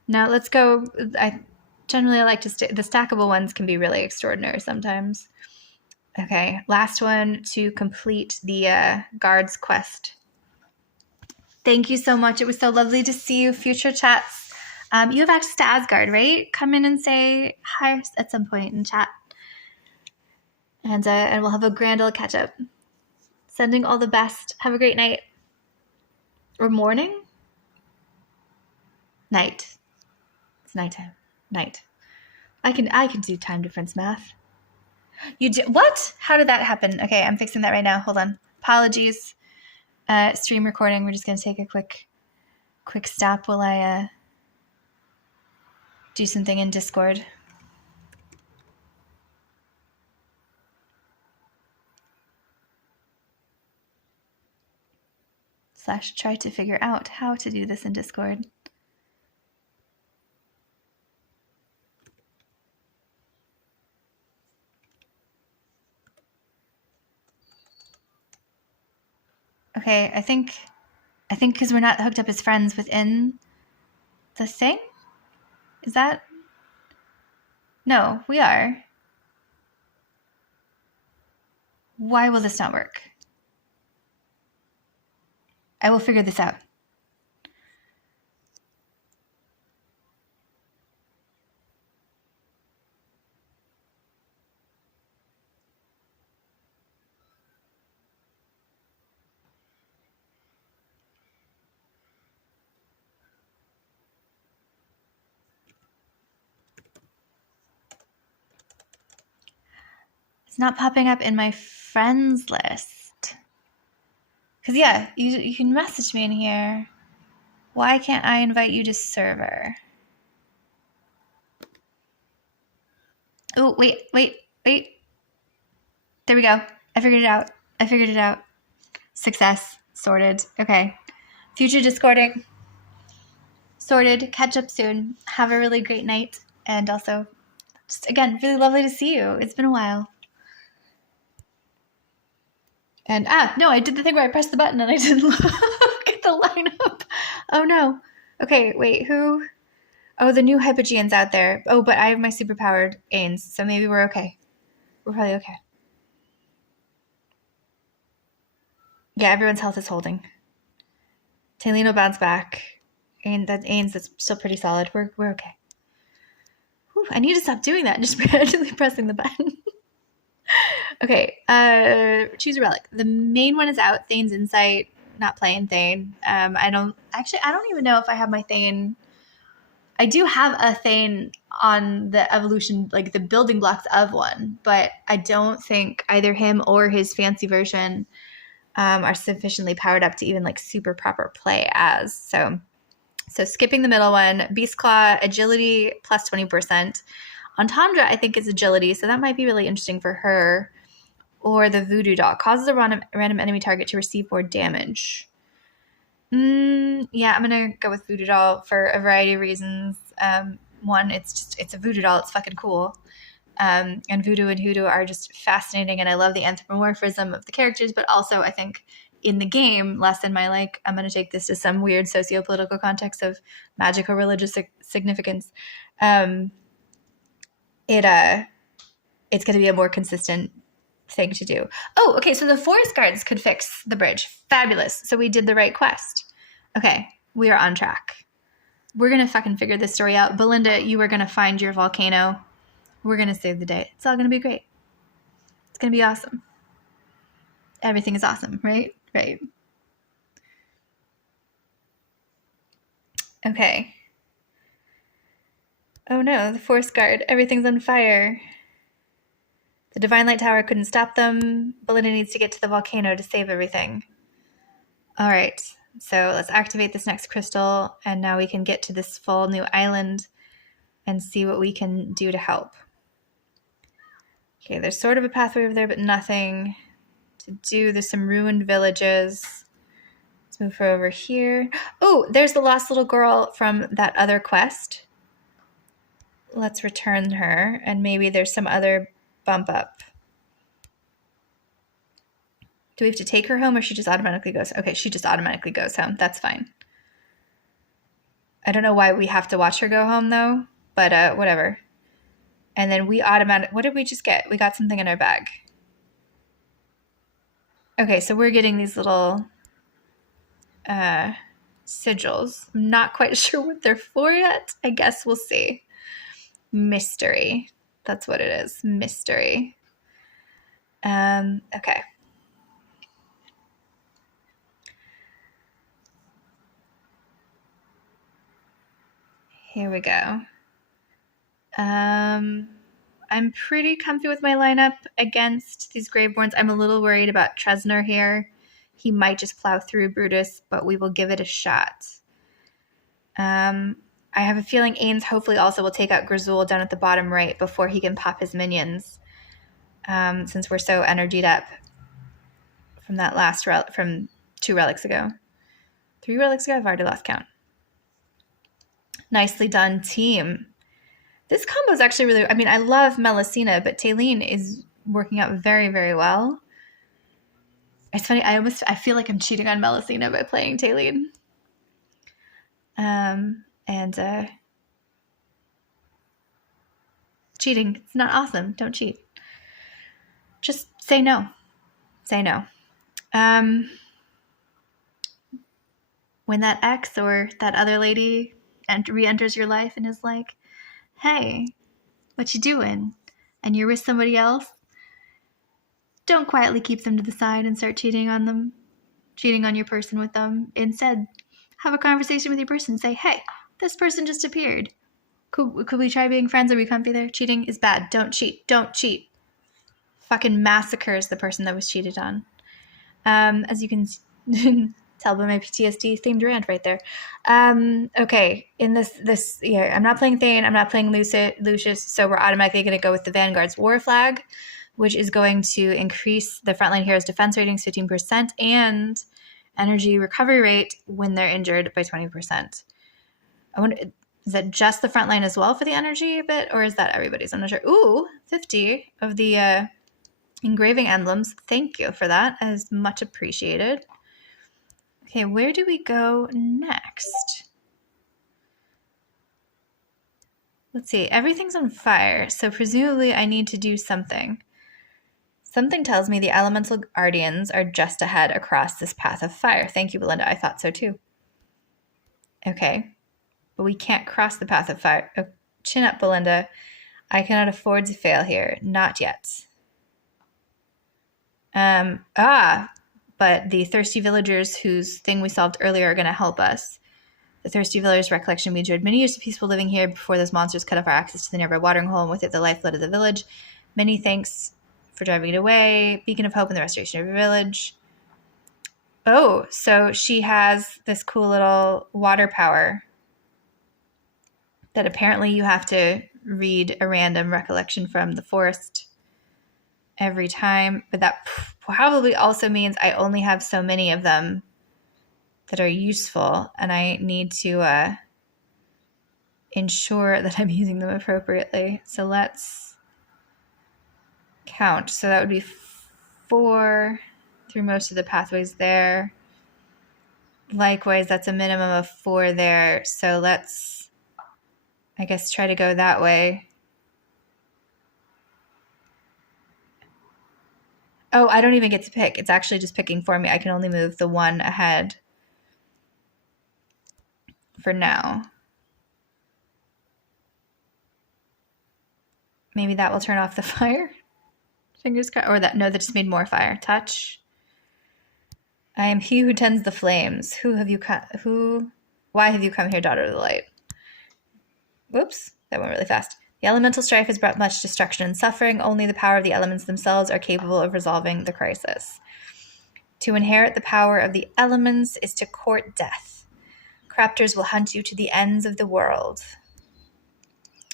Now let's go. I generally like to the stackable ones can be really extraordinary sometimes. Okay, last one to complete the guards quest. Thank you so much. It was so lovely to see you. Future chats. You have access to Asgard, right? Come in and say hi at some point in chat, and we'll have a grand old catch up. Sending all the best. Have a great night. Or morning? Night. It's nighttime. Night. I can do time difference math. You do what? How did that happen? Okay, I'm fixing that right now. Hold on. Apologies. Stream recording. We're just gonna take a quick stop while I do something in Discord. / try to figure out how to do this in Discord. Okay, I think because we're not hooked up as friends within the thing? Is that? No, we are. Why will this not work? I will figure this out. It's not popping up in my friends list. Because, yeah, you can message me in here. Why can't I invite you to server? Oh, wait. There we go. I figured it out. Success. Sorted. Okay. Future Discording. Sorted. Catch up soon. Have a really great night. And also, just again, really lovely to see you. It's been a while. And no, I did the thing where I pressed the button and I didn't look at the lineup. Oh no. Okay, wait, who? Oh, the new Hypogean's out there. Oh, but I have my superpowered Ains, so maybe we're okay. We're probably okay. Yeah, everyone's health is holding. Taylene will bounce back. And that Ains is still pretty solid. We're okay. Whew, I need to stop doing that and just randomly pressing the button. Okay, choose a relic. The main one is out. Thane's Insight. Not playing Thane. I don't even know if I have my Thane. I do have a Thane on the evolution, like the building blocks of one, but I don't think either him or his fancy version are sufficiently powered up to even like super proper play as. So skipping the middle one, Beast Claw, agility plus 20%. Entendre, I think, is agility, so that might be really interesting for her. Or the Voodoo Doll. Causes a random enemy target to receive more damage. Yeah, I'm going to go with Voodoo Doll for a variety of reasons. One, it's a Voodoo Doll. It's fucking cool. And Voodoo and Hoodoo are just fascinating, and I love the anthropomorphism of the characters, but also I think in the game, less than my like, I'm going to take this to some weird socio-political context of magic or religious significance. It's going to be a more consistent thing to do. Oh, okay, so the forest guards could fix the bridge. Fabulous. So we did the right quest. Okay, we are on track. We're going to fucking figure this story out. Belinda, you are going to find your volcano. We're going to save the day. It's all going to be great. It's going to be awesome. Everything is awesome, right? Right. Okay. Oh no, the forest guard. Everything's on fire. The Divine Light Tower couldn't stop them. Belinda needs to get to the volcano to save everything. All right, so let's activate this next crystal, and now we can get to this full new island and see what we can do to help. Okay, there's sort of a pathway over there, but nothing to do. There's some ruined villages. Let's move her over here. Oh, there's the lost little girl from that other quest. Let's return her, and maybe there's some other bump up. Do we have to take her home, or she just automatically goes? Okay, she just automatically goes home. That's fine. I don't know why we have to watch her go home, though, but whatever. And then we what did we just get? We got something in our bag. Okay, so we're getting these little sigils. I'm not quite sure what they're for yet. I guess we'll see. Mystery. That's what it is. Mystery. Okay. Here we go. I'm pretty comfy with my lineup against these Graveborns. I'm a little worried about Tresnor here. He might just plow through Brutus, but we will give it a shot. I have a feeling Ains hopefully also will take out Grazul down at the bottom right before he can pop his minions, since we're so energied up from that last from 2 relics ago. 3 relics ago? I've already lost count. Nicely done, team. This combo is actually really... I mean, I love Melusina, but Taylene is working out very, very well. It's funny. I feel like I'm cheating on Melusina by playing Taylene. Cheating. It's not awesome. Don't cheat. Just say no. Say no. When that ex or that other lady re-enters your life and is like, hey, what you doing? And you're with somebody else, don't quietly keep them to the side and start cheating on them, cheating on your person with them. Instead, have a conversation with your person and say, hey, this person just appeared. Could we try being friends? Are we comfy there? Cheating is bad. Don't cheat. Don't cheat. fucking massacres the person that was cheated on. As you can tell by my PTSD themed rant right there. Okay, in this, yeah, I'm not playing Thane, I'm not playing Lucius, so we're automatically going to go with the Vanguard's War Flag, which is going to increase the frontline heroes' defense ratings 15% and energy recovery rate when they're injured by 20%. I wonder, is that just the frontline as well for the energy bit, or is that everybody's? I'm not sure. Ooh, 50 of the engraving emblems. Thank you for that. That is much appreciated. Okay, where do we go next? Let's see. Everything's on fire, so presumably I need to do something. Something tells me the elemental guardians are just ahead across this path of fire. Thank you, Belinda. I thought so too. Okay, but we can't cross the path of fire. Oh, chin up, Belinda. I cannot afford to fail here. Not yet. But the thirsty villagers whose thing we solved earlier are going to help us. The thirsty villagers' recollection we enjoyed many years of peaceful living here before those monsters cut off our access to the nearby watering hole and with it the lifeblood of the village. Many thanks for driving it away. Beacon of hope in the restoration of your village. Oh, so she has this cool little water power that apparently you have to read a random recollection from the forest every time, but that probably also means I only have so many of them that are useful, and I need to ensure that I'm using them appropriately. So let's count. So that would be 4 through most of the pathways there. Likewise, that's a minimum of 4 there. So let's, I guess, try to go that way. Oh, I don't even get to pick. It's actually just picking for me. I can only move the one ahead for now. Maybe that will turn off the fire. Fingers crossed. Or that, no, that just made more fire. Touch. I am he who tends the flames. Why have you come here, daughter of the light? Whoops, that went really fast. The elemental strife has brought much destruction and suffering. Only the power of the elements themselves are capable of resolving the crisis. To inherit the power of the elements is to court death. Corruptors will hunt you to the ends of the world.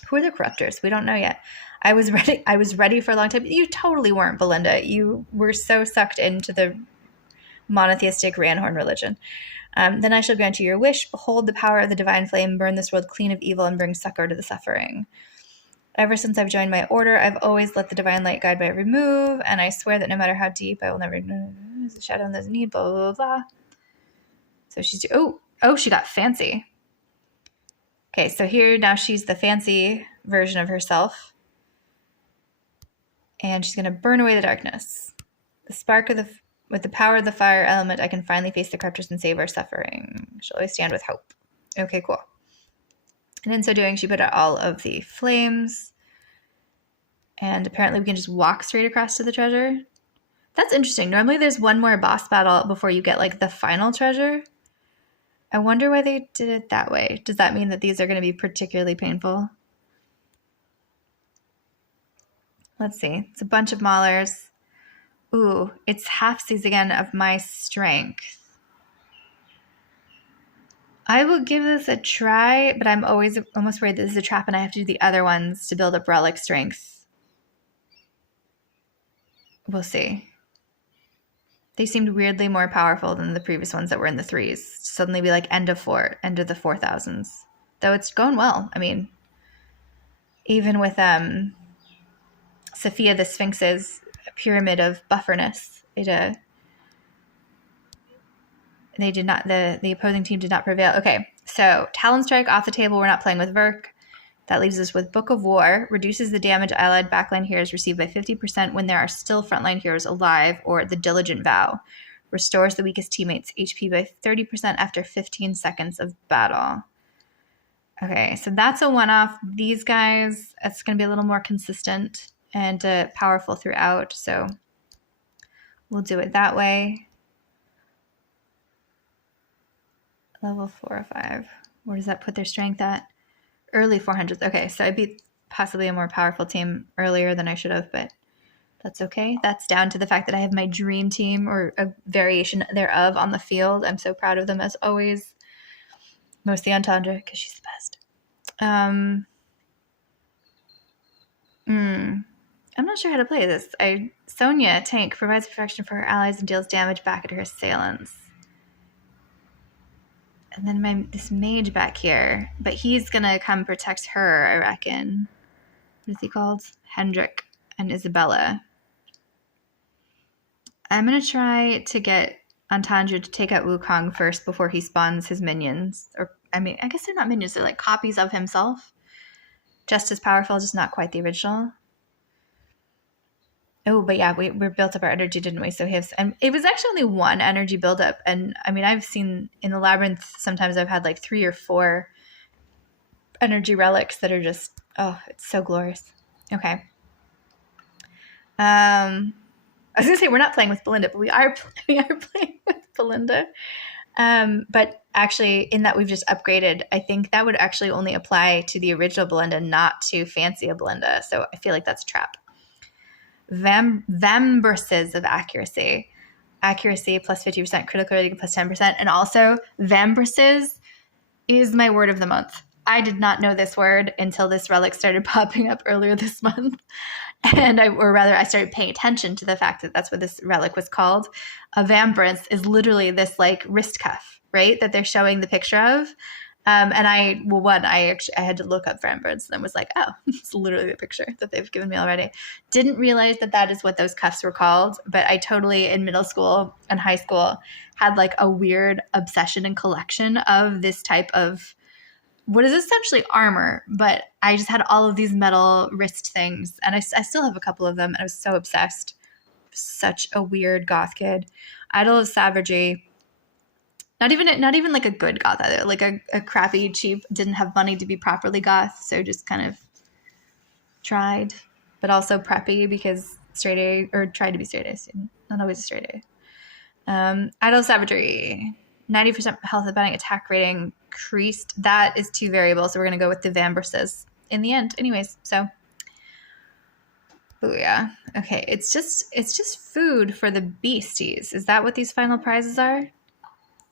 Who are the corruptors? We don't know yet. I was ready for a long time. You totally weren't, Belinda. You were so sucked into the monotheistic Ranhorn religion. Then I shall grant you your wish. Behold the power of the divine flame, burn this world clean of evil and bring succor to the suffering. Ever since I've joined my order, I've always let the divine light guide my every move, and I swear that no matter how deep, I will never the shadow in those need, blah, blah, blah, blah. So she's, she got fancy. Okay, so here now she's the fancy version of herself. And she's going to burn away the darkness. With the power of the fire element, I can finally face the corruptors and save our suffering. She'll always stand with hope. Okay, cool. And in so doing, she put out all of the flames. And apparently we can just walk straight across to the treasure. That's interesting. Normally there's one more boss battle before you get like the final treasure. I wonder why they did it that way. Does that mean that these are going to be particularly painful? Let's see. It's a bunch of maulers. Ooh, it's halfsies again of my strength. I will give this a try, but I'm almost worried this is a trap and I have to do the other ones to build up relic strength. We'll see. They seemed weirdly more powerful than the previous ones that were in the 3s. Suddenly be like end of the 4000s. Though it's going well. I mean, even with Sophia the Sphinx's pyramid of bufferness, the opposing team did not prevail. Okay, so Talon Strike off the table. We're not playing with Verk. That leaves us with Book of War. Reduces the damage allied backline heroes receive by 50% when there are still frontline heroes alive, or the Diligent Vow. Restores the weakest teammates' HP by 30% after 15 seconds of battle. Okay, so that's a one-off. These guys, it's going to be a little more consistent and powerful throughout, so we'll do it that way. Level 4 or 5. Where does that put their strength at? Early 400s. Okay, so I beat possibly a more powerful team earlier than I should have, but That's okay. That's down to the fact that I have my dream team or a variation thereof on the field. I'm so proud of them as always. Mostly Entendre because she's the best. I'm not sure how to play this. Sonya, tank, provides protection for her allies and deals damage back at her assailants. And then this mage back here, but he's gonna come protect her, I reckon. What is he called? Hendrik and Isabella. I'm gonna try to get Entendre to take out Wukong first before he spawns his minions. Or I mean, I guess they're not minions; they're like copies of himself. Just as powerful, just not quite the original. Oh, but yeah, we built up our energy, didn't we? So it was actually only one energy buildup. And I mean, I've seen in the labyrinth, sometimes I've had like 3 or 4 energy relics that are just, oh, it's so glorious. Okay. I was going to say we're not playing with Belinda, but we are playing with Belinda. But actually, in that we've just upgraded, I think that would actually only apply to the original Belinda, not to Fancy Belinda. So I feel like that's a trap. Vambraces of accuracy. Accuracy plus 50%, critical rating plus 10%. And also, Vambraces is my word of the month. I did not know this word until this relic started popping up earlier this month. And I started paying attention to the fact that that's what this relic was called. A vambrace is literally this like wrist cuff, right? That they're showing the picture of. And I had to look up vambrace and was like, oh, it's literally the picture that they've given me already. Didn't realize that is what those cuffs were called. But I totally, in middle school and high school, had like a weird obsession and collection of this type of what is essentially armor, but I just had all of these metal wrist things, and I still have a couple of them, and I was so obsessed. Such a weird goth kid. Idol of Savagery. Not even like a good goth either. Like a crappy, cheap, didn't have money to be properly goth, so just kind of tried, but also preppy because straight A, or tried to be straight A student. Not always a straight A. Idol of Savagery. 90% health abetting attack rating increased. That is too variable, so we're going to go with the Vambraces in the end. Anyways, so. Oh, yeah. Okay, it's just food for the beasties. Is that what these final prizes are?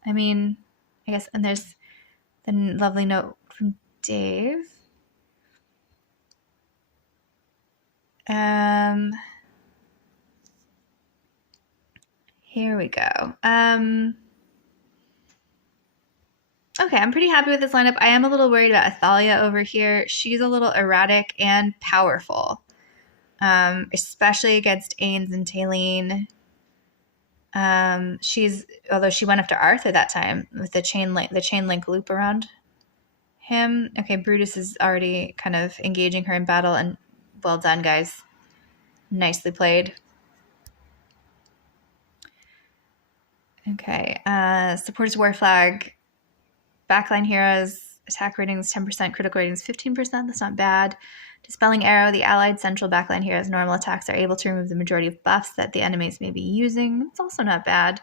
I mean, I guess, and there's the lovely note from Dave. Here we go. Okay, I'm pretty happy with this lineup. I am a little worried about Athalia over here. She's a little erratic and powerful, especially against Ains and Taylene. Although she went after Arthur that time with the chain link loop around him. Okay, Brutus is already kind of engaging her in battle, and well done, guys. Nicely played. Okay, supporters war flag. Backline heroes, attack ratings 10%, critical ratings 15%. That's not bad. Dispelling Arrow, the allied central backline heroes' normal attacks are able to remove the majority of buffs that the enemies may be using. It's also not bad.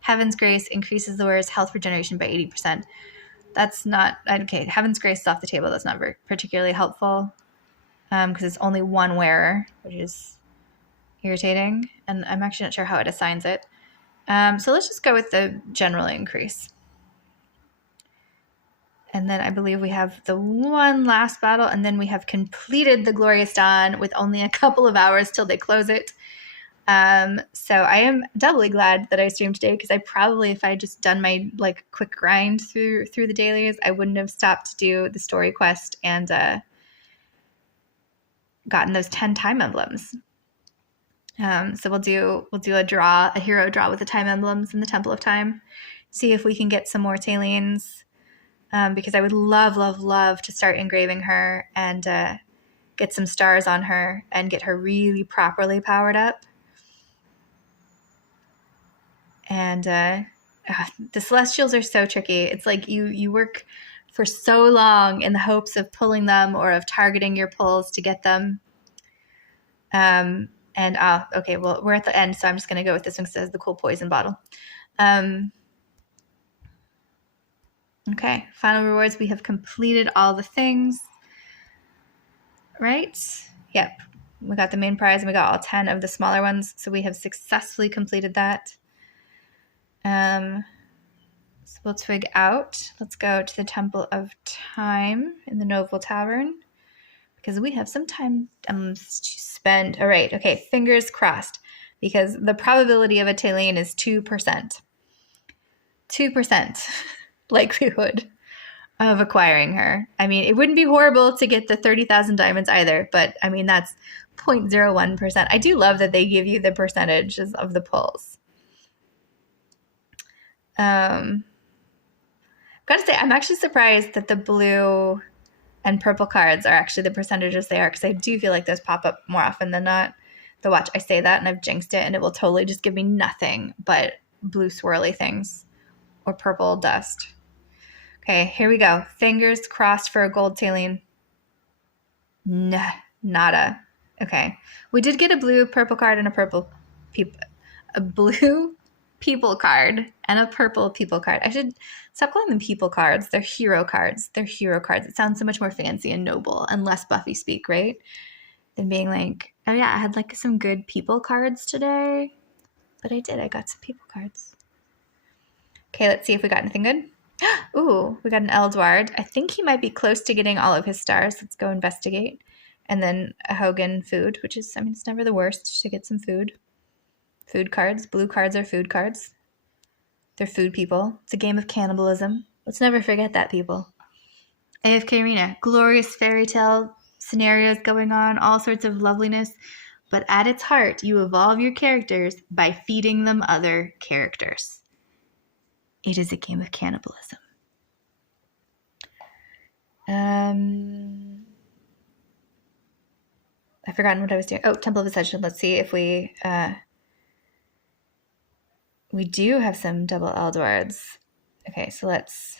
Heaven's Grace increases the wearer's health regeneration by 80%. That's not... Okay, Heaven's Grace is off the table. That's not very particularly helpful because it's only one wearer, which is irritating. And I'm actually not sure how it assigns it. So let's just go with the general increase. And then I believe we have the one last battle, and then we have completed the Glorious Dawn with only a couple of hours till they close it. So I am doubly glad that I streamed today, because I probably, if I had just done my like quick grind through the dailies, I wouldn't have stopped to do the story quest and gotten those 10 time emblems. So we'll do a hero draw with the time emblems in the Temple of Time. See if we can get some more Taylines. Because I would love to start engraving her and get some stars on her and get her really properly powered up. And the Celestials are so tricky. It's like you work for so long in the hopes of pulling them or of targeting your pulls to get them. Okay, well, we're at the end, so I'm just going to go with this one because it has the cool poison bottle. Okay, final rewards. We have completed all the things, right? Yep. We got the main prize and we got all 10 of the smaller ones. So we have successfully completed that. So we'll twig out. Let's go to the Temple of Time in the Noble Tavern because we have some time to spend. All right. Okay. Fingers crossed because the probability of a Taline is 2%. 2% likelihood of acquiring her. I mean, it wouldn't be horrible to get the 30,000 diamonds either, but I mean, that's 0.01%. I do love that they give you the percentages of the pulls. Gotta say, I'm actually surprised that the blue and purple cards are actually the percentages they are, because I do feel like those pop up more often than not. The watch, I say that and I've jinxed it, and it will totally just give me nothing but blue swirly things or purple dust. Okay, here we go. Fingers crossed for a gold Taline. Nah, nada. Okay. We did get a blue purple card and a blue people card and a purple people card. I should stop calling them people cards. They're hero cards. They're hero cards. It sounds so much more fancy and noble and less Buffy speak, right? Than being like, oh yeah, I had like some good people cards today. But I did. I got some people cards. Okay, let's see if we got anything good. Ooh, we got an Eldward. I think he might be close to getting all of his stars. Let's go investigate. And then a Hogan food, which is, I mean, it's never the worst to get some food. Food cards. Blue cards are food cards. They're food people. It's a game of cannibalism. Let's never forget that, people. AFK Arena. Glorious fairy tale scenarios going on. All sorts of loveliness. But at its heart, you evolve your characters by feeding them other characters. It is a game of cannibalism. I've forgotten what I was doing. Oh, Temple of Ascension. Let's see if we do have some double Eldwards. Okay, so let's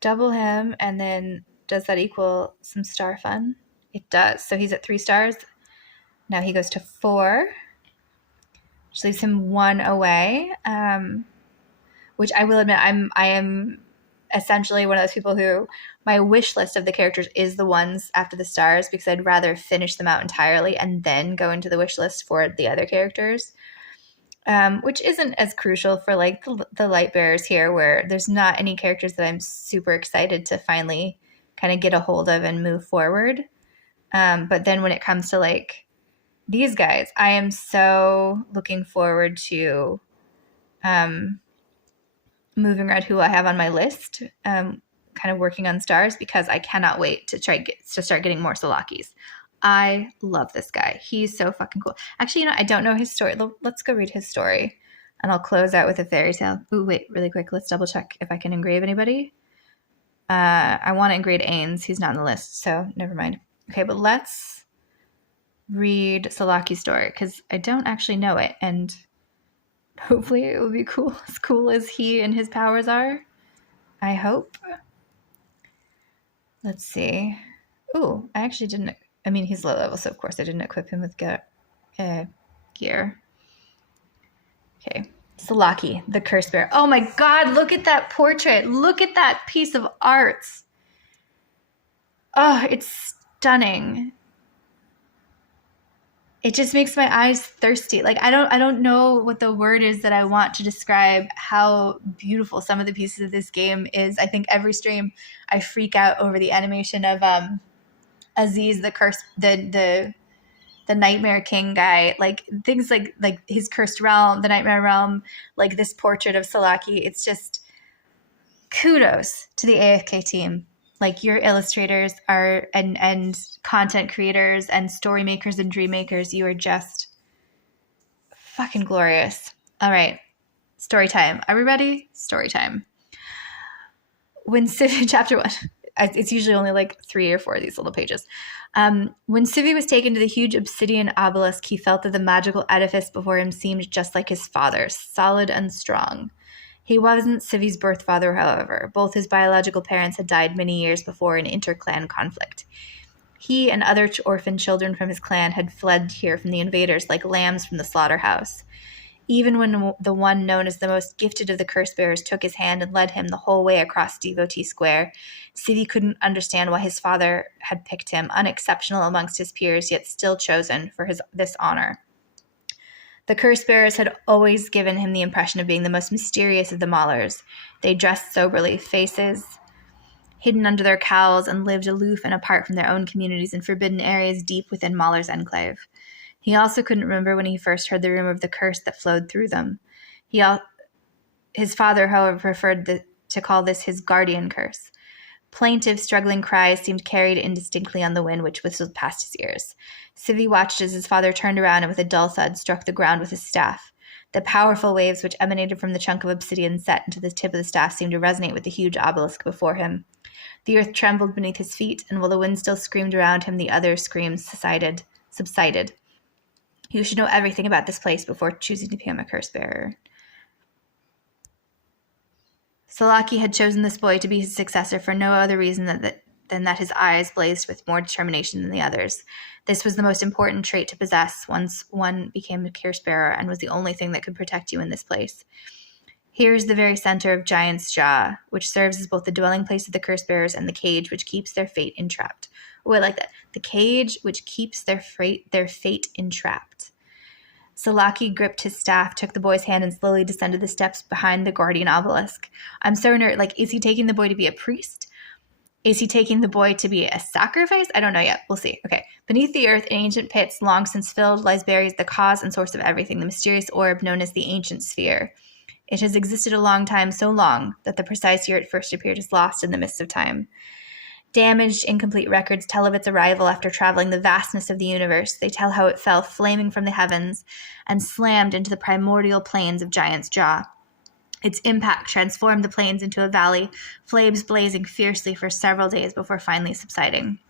double him, and then does that equal some star fun? It does. So he's at 3 stars. Now he goes to 4, which leaves him 1 away. Which I will admit, I am essentially one of those people who my wish list of the characters is the ones after the stars, because I'd rather finish them out entirely and then go into the wish list for the other characters, which isn't as crucial for like the light bearers here, where there's not any characters that I'm super excited to finally kind of get a hold of and move forward. But then when it comes to like these guys, I am so looking forward to moving around who I have on my list, kind of working on stars, because I cannot wait to start getting more Solakis. I love this guy. He's so fucking cool. Actually, you know, I don't know his story. Let's go read his story, and I'll close out with a fairy tale. Ooh, wait, really quick. Let's double check if I can engrave anybody. I want to engrave Ains. He's not on the list, so never mind. Okay, but let's read Solaki's story, because I don't actually know it, and hopefully it will be cool, as cool as he and his powers are. I hope. Let's see. Ooh, I actually didn't. I mean, he's low level, so of course I didn't equip him with gear. Okay. Solaki, the Curse Bear. Oh my god, look at that portrait. Look at that piece of art. Oh, it's stunning. It just makes my eyes thirsty. Like I don't know what the word is that I want to describe how beautiful some of the pieces of this game is. I think every stream I freak out over the animation of Aziz, the curse, the Nightmare King guy, like things like his cursed realm, the Nightmare Realm, like this portrait of Solaki. It's just kudos to the AFK team. Like your illustrators are and content creators and story makers and dream makers. You are just fucking glorious. All right, story time. Are we ready? Story time. When Civi, chapter 1, it's usually only like 3 or 4 of these little pages. When Civi was taken to the huge obsidian obelisk, he felt that the magical edifice before him seemed just like his father's, solid and strong. He wasn't Civi's birth father, however. Both his biological parents had died many years before in inter-clan conflict. He and other orphan children from his clan had fled here from the invaders like lambs from the slaughterhouse. even when the one known as the most gifted of the curse bearers took his hand and led him the whole way across Devotee Square. Sivi couldn't understand why his father had picked him, unexceptional amongst his peers, yet still chosen for this honor. The curse bearers had always given him the impression of being the most mysterious of the Maulers. They dressed soberly, faces hidden under their cowls, and lived aloof and apart from their own communities in forbidden areas deep within Mauler's enclave. He also couldn't remember when he first heard the rumor of the curse that flowed through them. His father, however, preferred to call this his guardian curse. Plaintive, struggling cries seemed carried indistinctly on the wind which whistled past his ears. Sivi watched as his father turned around and with a dull thud struck the ground with his staff. The powerful waves which emanated from the chunk of obsidian set into the tip of the staff seemed to resonate with the huge obelisk before him. The earth trembled beneath his feet, and while the wind still screamed around him, the other screams subsided. You should know everything about this place before choosing to become a curse bearer. Salaki had chosen this boy to be his successor for no other reason than that his eyes blazed with more determination than the others. This was the most important trait to possess once one became a curse bearer, and was the only thing that could protect you in this place. Here is the very center of Giant's Jaw, which serves as both the dwelling place of the curse bearers and the cage which keeps their fate entrapped. Oh, I like that. The cage which keeps their fate entrapped. Salaki gripped his staff, took the boy's hand, and slowly descended the steps behind the guardian obelisk. I'm so nerd. Like, is he taking the boy to be a priest? Is he taking the boy to be a sacrifice? I don't know yet. We'll see. Okay. Beneath the earth, in ancient pits, long since filled, lies buried the cause and source of everything, the mysterious orb known as the ancient sphere. It has existed a long time, so long that the precise year it first appeared is lost in the mists of time. Damaged, incomplete records tell of its arrival after traveling the vastness of the universe. They tell how it fell flaming from the heavens and slammed into the primordial plains of Giant's Jaw. Its impact transformed the plains into a valley, flames blazing fiercely for several days before finally subsiding.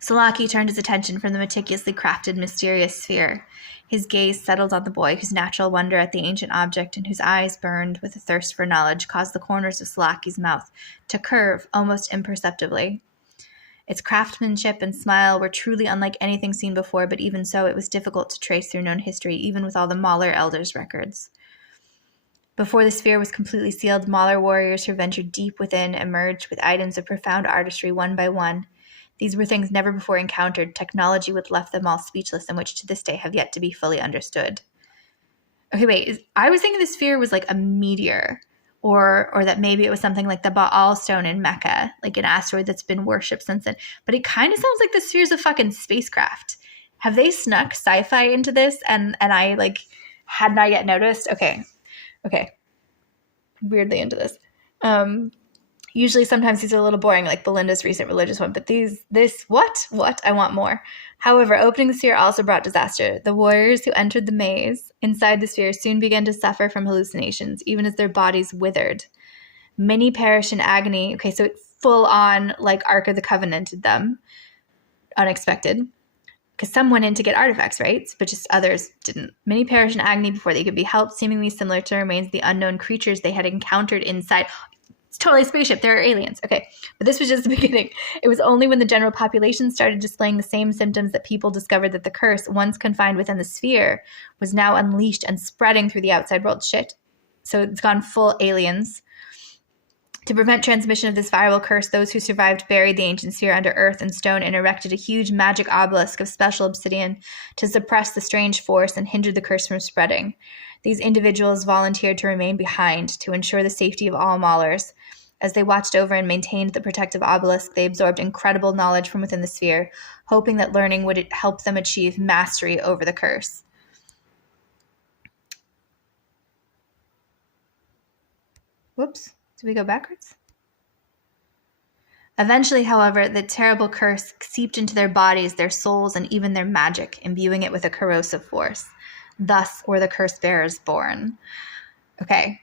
Salaki turned his attention from the meticulously crafted, mysterious sphere. His gaze settled on the boy, whose natural wonder at the ancient object and whose eyes burned with a thirst for knowledge caused the corners of Salaki's mouth to curve almost imperceptibly. Its craftsmanship and smile were truly unlike anything seen before, but even so, it was difficult to trace through known history, even with all the Mauler elders' records. Before the sphere was completely sealed, Mauler warriors who ventured deep within emerged with items of profound artistry one by one. These were things never before encountered, technology which left them all speechless and which to this day have yet to be fully understood. Okay, wait, I was thinking the sphere was like a meteor, or that maybe it was something like the Baal stone in Mecca, like an asteroid that's been worshipped since then. But it kind of sounds like the sphere's a fucking spacecraft. Have they snuck sci-fi into this and I like had not yet noticed? Okay. Weirdly into this. Usually sometimes these are a little boring, like Belinda's recent religious one, but what? I want more. However, opening the sphere also brought disaster. The warriors who entered the maze inside the sphere soon began to suffer from hallucinations, even as their bodies withered. Many perished in agony. Okay, so it full on, like, Ark of the Covenant did them. Unexpected. Because some went in to get artifacts, right? But just others didn't. Many perished in agony before they could be helped, seemingly similar to the remains of the unknown creatures they had encountered inside. It's totally a spaceship. There are aliens. Okay. But this was just the beginning. It was only when the general population started displaying the same symptoms that people discovered that the curse, once confined within the sphere, was now unleashed and spreading through the outside world. Shit. So it's gone full aliens. To prevent transmission of this viral curse, those who survived buried the ancient sphere under earth and stone and erected a huge magic obelisk of special obsidian to suppress the strange force and hinder the curse from spreading. These individuals volunteered to remain behind to ensure the safety of all Maulers. As they watched over and maintained the protective obelisk, they absorbed incredible knowledge from within the sphere, hoping that learning would help them achieve mastery over the curse. Whoops. Did we go backwards? Eventually, however, the terrible curse seeped into their bodies, their souls, and even their magic, imbuing it with a corrosive force. Thus were the curse bearers born. Okay.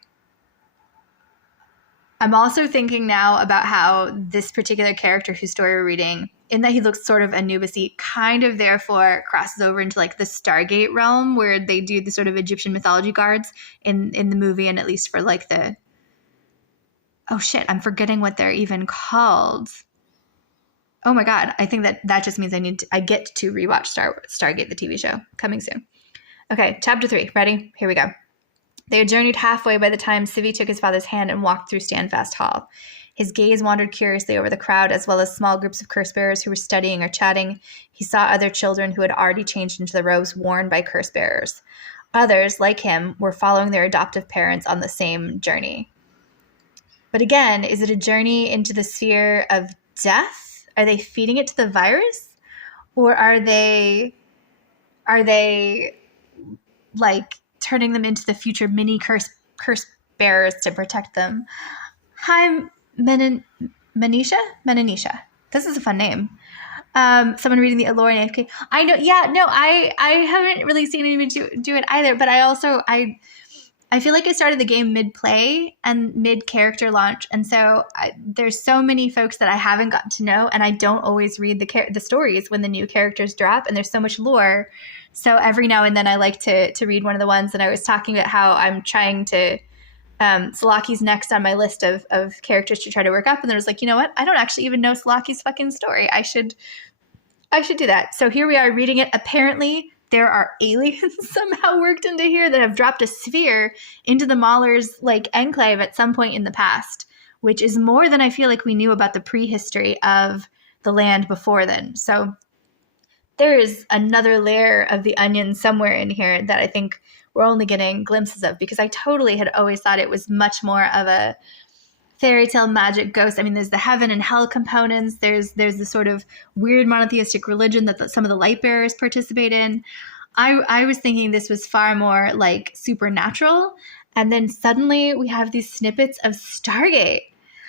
I'm also thinking now about how this particular character whose story we're reading, in that he looks sort of Anubis-y, kind of therefore crosses over into like the Stargate realm where they do the sort of Egyptian mythology guards in the movie, and at least for like the... Oh shit, I'm forgetting what they're even called. Oh my god, I think that just means I get to rewatch Stargate, the TV show, coming soon. Okay, chapter 3. Ready? Here we go. They had journeyed halfway by the time Civi took his father's hand and walked through Standfast Hall. His gaze wandered curiously over the crowd, as well as small groups of curse bearers who were studying or chatting. He saw other children who had already changed into the robes worn by curse bearers. Others, like him, were following their adoptive parents on the same journey. But again, is it a journey into the sphere of death? Are they feeding it to the virus? Or are they like turning them into the future mini curse bearers to protect them? Hi, Menisha? This is a fun name. Someone reading the Allure and AFK. I know. Yeah, no, I haven't really seen anyone do it either. But I feel like I started the game mid-play and mid-character launch. And so there's so many folks that I haven't gotten to know, and I don't always read the stories when the new characters drop, and there's so much lore. So every now and then I like to read one of the ones, and I was talking about how I'm trying to Salaki's next on my list of characters to try to work up, and then I was like, you know what? I don't actually even know Salaki's fucking story. I should do that. So here we are reading it. Apparently there are aliens somehow worked into here that have dropped a sphere into the Mauler's like enclave at some point in the past, which is more than I feel like we knew about the prehistory of the land before then. So there is another layer of the onion somewhere in here that I think we're only getting glimpses of, because I totally had always thought it was much more of a fairy tale magic ghost. I mean, there's the heaven and hell components. There's the sort of weird monotheistic religion that some of the light bearers participate in. I was thinking this was far more like supernatural. And then suddenly we have these snippets of Stargate.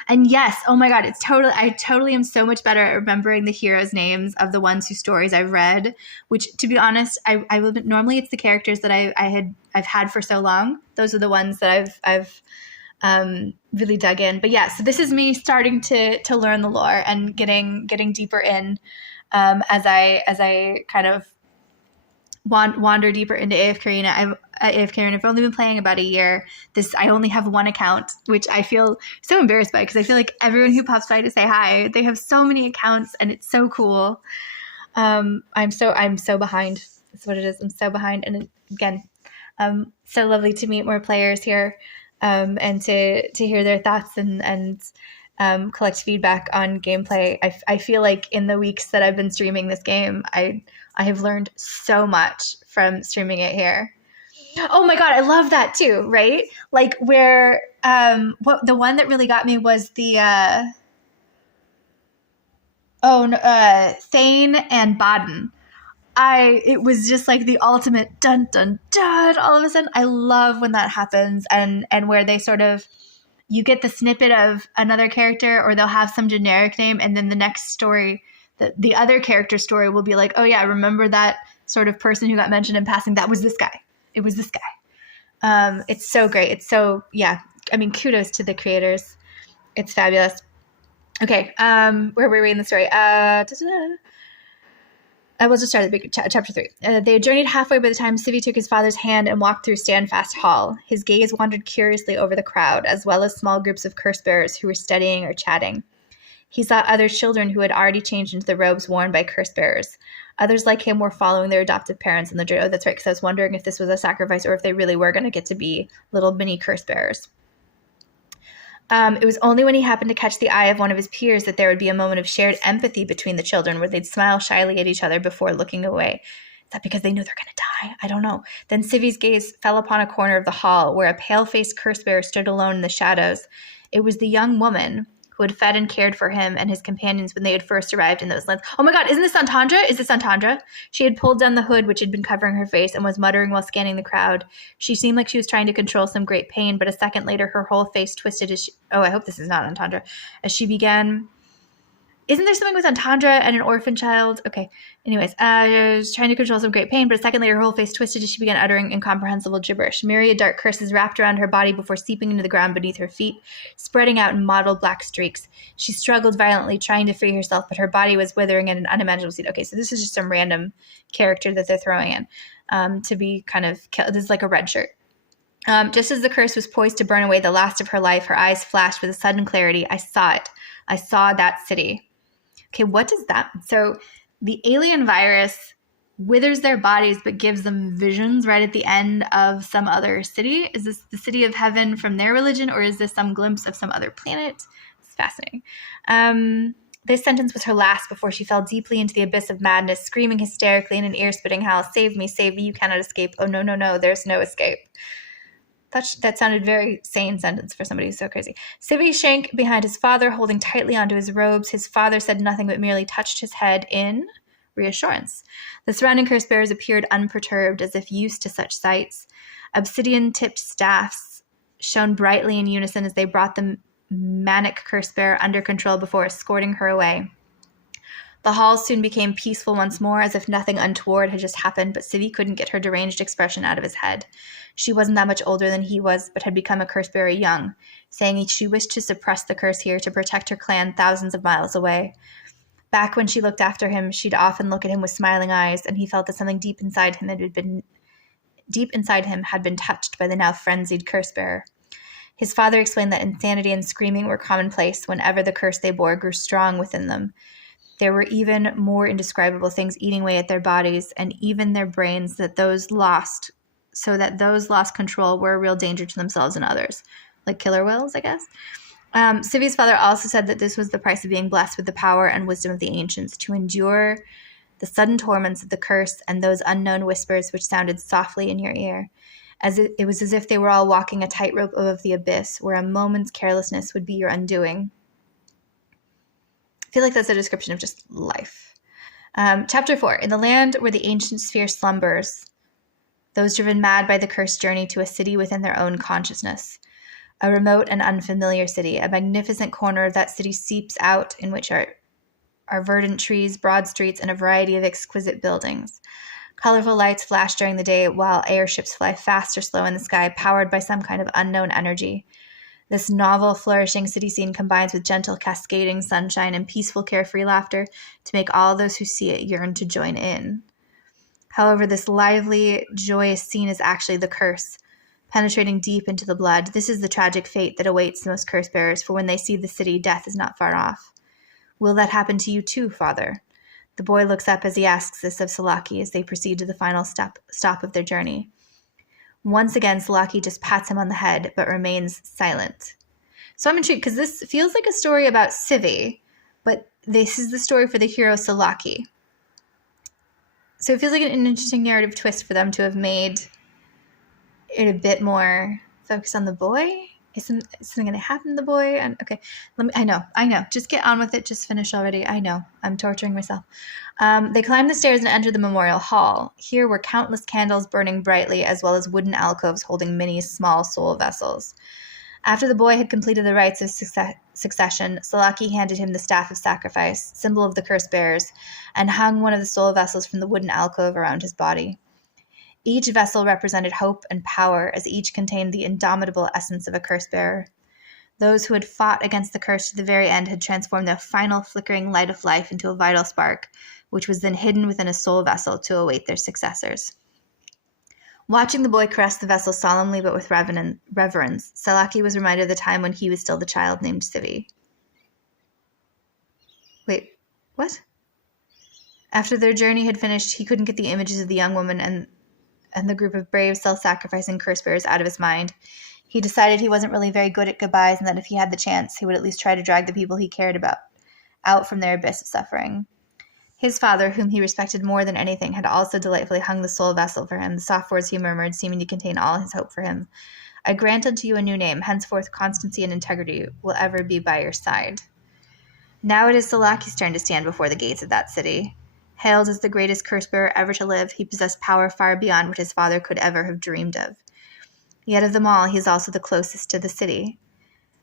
And yes, oh my God, I totally am so much better at remembering the heroes' names of the ones whose stories I've read, which, to be honest, I will normally it's the characters that I've had for so long. Those are the ones that I've really dug in. But yeah, so this is me starting to learn the lore and getting deeper in as I kind of wander deeper into AFK Arena. I've only been playing about a year. I only have one account, which I feel so embarrassed by, because I feel like everyone who pops by to say hi, they have so many accounts, and it's so cool. I'm so behind. That's what it is. I'm so behind. And again, so lovely to meet more players here, and to hear their thoughts and collect feedback on gameplay. I feel like in the weeks that I've been streaming this game, I have learned so much from streaming it here. Oh my God, I love that too, right? Like where the one that really got me was the Thane and Baden. It was just like the ultimate dun dun dun all of a sudden. I love when that happens, and where they sort of, you get the snippet of another character, or they'll have some generic name, and then the next story, the other character story will be like, oh yeah, remember that sort of person who got mentioned in passing? That was this guy. It was this guy. It's so great. It's so, yeah. I mean, kudos to the creators. It's fabulous. Okay. Where were we in the story? I will just start at the chapter 3. They had journeyed halfway by the time Civi took his father's hand and walked through Standfast Hall. His gaze wandered curiously over the crowd, as well as small groups of curse bearers who were studying or chatting. He saw other children who had already changed into the robes worn by curse bearers. Others like him were following their adoptive parents in the journey. Oh, that's right, because I was wondering if this was a sacrifice or if they really were going to get to be little mini curse bearers. It was only when he happened to catch the eye of one of his peers that there would be a moment of shared empathy between the children, where they'd smile shyly at each other before looking away. Is that because they know they're going to die? I don't know. Then Civi's gaze fell upon a corner of the hall where a pale-faced curse bearer stood alone in the shadows. It was the young woman who had fed and cared for him and his companions when they had first arrived in those lands. Oh my God, isn't this Antandra? Is this Antandra? She had pulled down the hood which had been covering her face and was muttering while scanning the crowd. She seemed like she was trying to control some great pain, but a second later her whole face twisted as she... Oh, I hope this is not Antandra. As she began... Isn't there something with Antandra and an orphan child? Okay. Anyways, I was trying to control some great pain, but a second later her whole face twisted as she began uttering incomprehensible gibberish. Myriad dark curses wrapped around her body before seeping into the ground beneath her feet, spreading out in mottled black streaks. She struggled violently, trying to free herself, but her body was withering at an unimaginable speed. Okay, so this is just some random character that they're throwing in to be kind of killed. This is like a red shirt. Just as the curse was poised to burn away the last of her life, her eyes flashed with a sudden clarity. I saw it. I saw that city. Okay, what does that... So the alien virus withers their bodies but gives them visions right at the end of some other city. Is this the city of heaven from their religion, or is this some glimpse of some other planet? It's fascinating. This sentence was her last before she fell deeply into the abyss of madness, screaming hysterically in an ear-splitting howl, "Save me, you cannot escape. Oh, no, no, no, there's no escape." That sounded very sane sentence for somebody who's so crazy. Civi shrank behind his father, holding tightly onto his robes. His father said nothing but merely touched his head in reassurance. The surrounding curse bearers appeared unperturbed, as if used to such sights. Obsidian-tipped staffs shone brightly in unison as they brought the manic curse bearer under control before escorting her away. The halls soon became peaceful once more, as if nothing untoward had just happened, but Civi couldn't get her deranged expression out of his head. She wasn't that much older than he was, but had become a curse bearer young, saying she wished to suppress the curse here to protect her clan thousands of miles away. Back when she looked after him, she'd often look at him with smiling eyes, and he felt that something deep inside him had been touched by the now frenzied curse bearer. His father explained that insanity and screaming were commonplace whenever the curse they bore grew strong within them. There were even more indescribable things eating away at their bodies and even their brains so that those lost control were a real danger to themselves and others. Like killer whales, I guess. Civi's father also said that this was the price of being blessed with the power and wisdom of the ancients, to endure the sudden torments of the curse and those unknown whispers which sounded softly in your ear. It was as if they were all walking a tightrope above the abyss, where a moment's carelessness would be your undoing. I feel like that's a description of just life. Chapter 4. In the land where the ancient sphere slumbers, those driven mad by the cursed journey to a city within their own consciousness. A remote and unfamiliar city. A magnificent corner of that city seeps out, in which are verdant trees, broad streets, and a variety of exquisite buildings. Colorful lights flash during the day, while airships fly fast or slow in the sky, powered by some kind of unknown energy. This novel, flourishing city scene combines with gentle, cascading sunshine and peaceful, carefree laughter to make all those who see it yearn to join in. However, this lively, joyous scene is actually the curse, penetrating deep into the blood. This is the tragic fate that awaits the most curse bearers, for when they see the city, death is not far off. Will that happen to you too, father? The boy looks up as he asks this of Salaki as they proceed to the final stop of their journey. Once again, Salaki just pats him on the head, but remains silent. So I'm intrigued, because this feels like a story about Civi, but this is the story for the hero Salaki. So it feels like an interesting narrative twist for them to have made it a bit more focused on the boy. Is something going to happen to the boy? And okay, I know. Just get on with it. Just finish already. I know. I'm torturing myself. They climbed the stairs and entered the memorial hall. Here were countless candles burning brightly, as well as wooden alcoves holding many small soul vessels. After the boy had completed the rites of succession, Salaki handed him the staff of sacrifice, symbol of the curse bearers, and hung one of the soul vessels from the wooden alcove around his body. Each vessel represented hope and power, as each contained the indomitable essence of a curse bearer. Those who had fought against the curse to the very end had transformed the final flickering light of life into a vital spark, which was then hidden within a soul vessel to await their successors. Watching the boy caress the vessel solemnly but with reverence, Salaki was reminded of the time when he was still the child named Civi. Wait, what? After their journey had finished, he couldn't get the images of the young woman and the group of brave, self-sacrificing curse bearers out of his mind. He decided he wasn't really very good at goodbyes, and that if he had the chance, he would at least try to drag the people he cared about out from their abyss of suffering. His father, whom he respected more than anything, had also delightfully hung the soul vessel for him, the soft words he murmured seeming to contain all his hope for him. I grant unto you a new name. Henceforth constancy and integrity will ever be by your side. Now it is Salaki's turn to stand before the gates of that city. Hailed as the greatest curse-bearer ever to live, he possessed power far beyond what his father could ever have dreamed of. Yet of them all, he is also the closest to the city.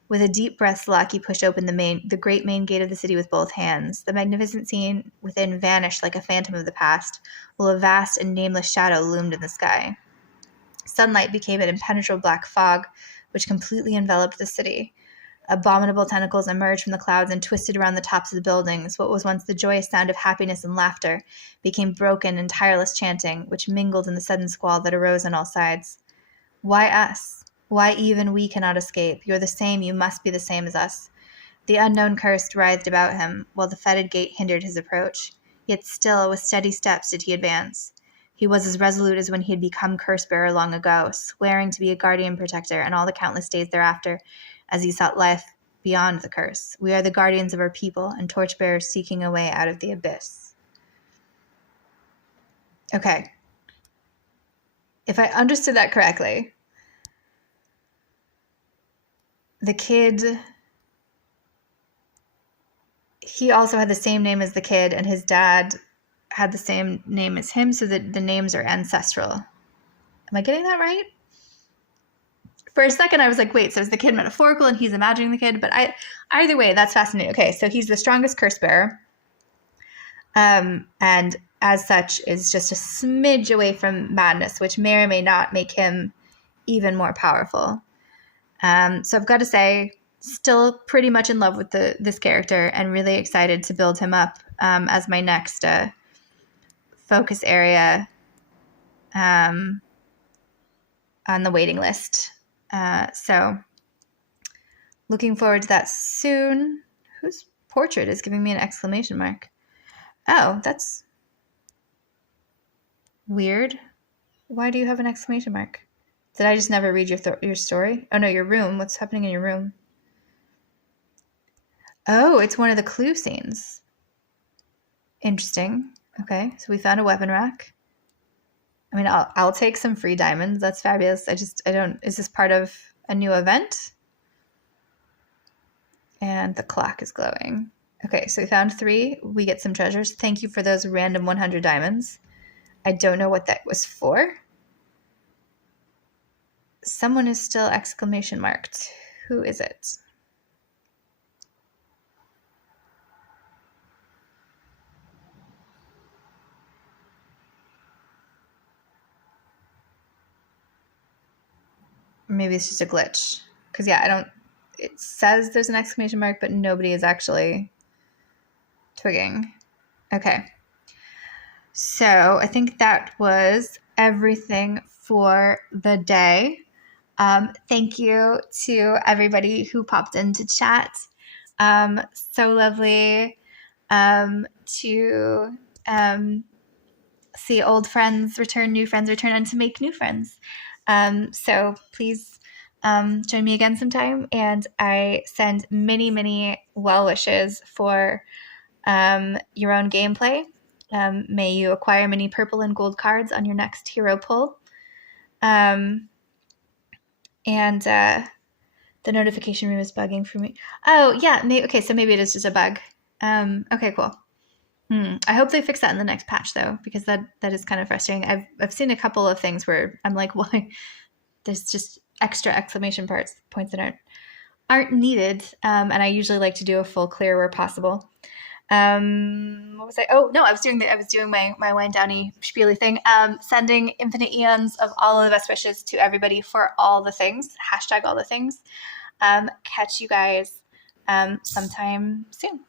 With a deep breath, Salaki pushed open the great main gate of the city with both hands. The magnificent scene within vanished like a phantom of the past, while a vast and nameless shadow loomed in the sky. Sunlight became an impenetrable black fog, which completely enveloped the city. Abominable tentacles emerged from the clouds and twisted around the tops of the buildings. What was once the joyous sound of happiness and laughter became broken and tireless chanting, which mingled in the sudden squall that arose on all sides. Why us? Why even we cannot escape? You're the same, you must be the same as us. The unknown curse writhed about him, while the fetid gate hindered his approach. yet still with steady steps did he advance. He was as resolute as when he had become curse-bearer long ago, swearing to be a guardian protector and all the countless days thereafter as he sought life beyond the curse. We are the guardians of our people and torchbearers seeking a way out of the abyss. Okay. If I understood that correctly, the kid, he also had the same name as the kid, and his dad had the same name as him, so that the names are ancestral. Am I getting that right? For a second, I was like, wait, so is the kid metaphorical and he's imagining the kid? But either way, that's fascinating. Okay, so he's the strongest curse bearer. And as such is just a smidge away from madness, which may or may not make him even more powerful. So I've got to say, still pretty much in love with this character and really excited to build him up as my next focus area on the waiting list. So looking forward to that soon. Whose portrait is giving me an exclamation mark? Oh, that's weird. Why do you have an exclamation mark? Did I just never read your story? Oh no, your room. What's happening in your room? Oh, it's one of the clue scenes. Interesting. Okay, so we found a weapon rack. I mean, I'll take some free diamonds. That's fabulous. I don't. Is this part of a new event? And the clock is glowing. Okay, so we found 3. We get some treasures. Thank you for those random 100 diamonds. I don't know what that was for. Someone is still exclamation marked. Who is it? Maybe it's just a glitch. Because, yeah, it says there's an exclamation mark, but nobody is actually twigging. Okay. So I think that was everything for the day. Thank you to everybody who popped into chat. So lovely to see old friends return, new friends return, and to make new friends. So please join me again sometime. And I send many, many well wishes for your own gameplay. May you acquire many purple and gold cards on your next hero pull. And the notification room is bugging for me. Oh, yeah. Okay, so maybe it is just a bug. Okay, cool. I hope they fix that in the next patch, though, because that is kind of frustrating. I've seen a couple of things where I'm like, why? There's just extra exclamation points that aren't needed, and I usually like to do a full clear where possible. What was I? Oh no, I was doing my wine downy spiely thing. Sending infinite eons of all of the best wishes to everybody for all the things. # all the things. Catch you guys sometime soon.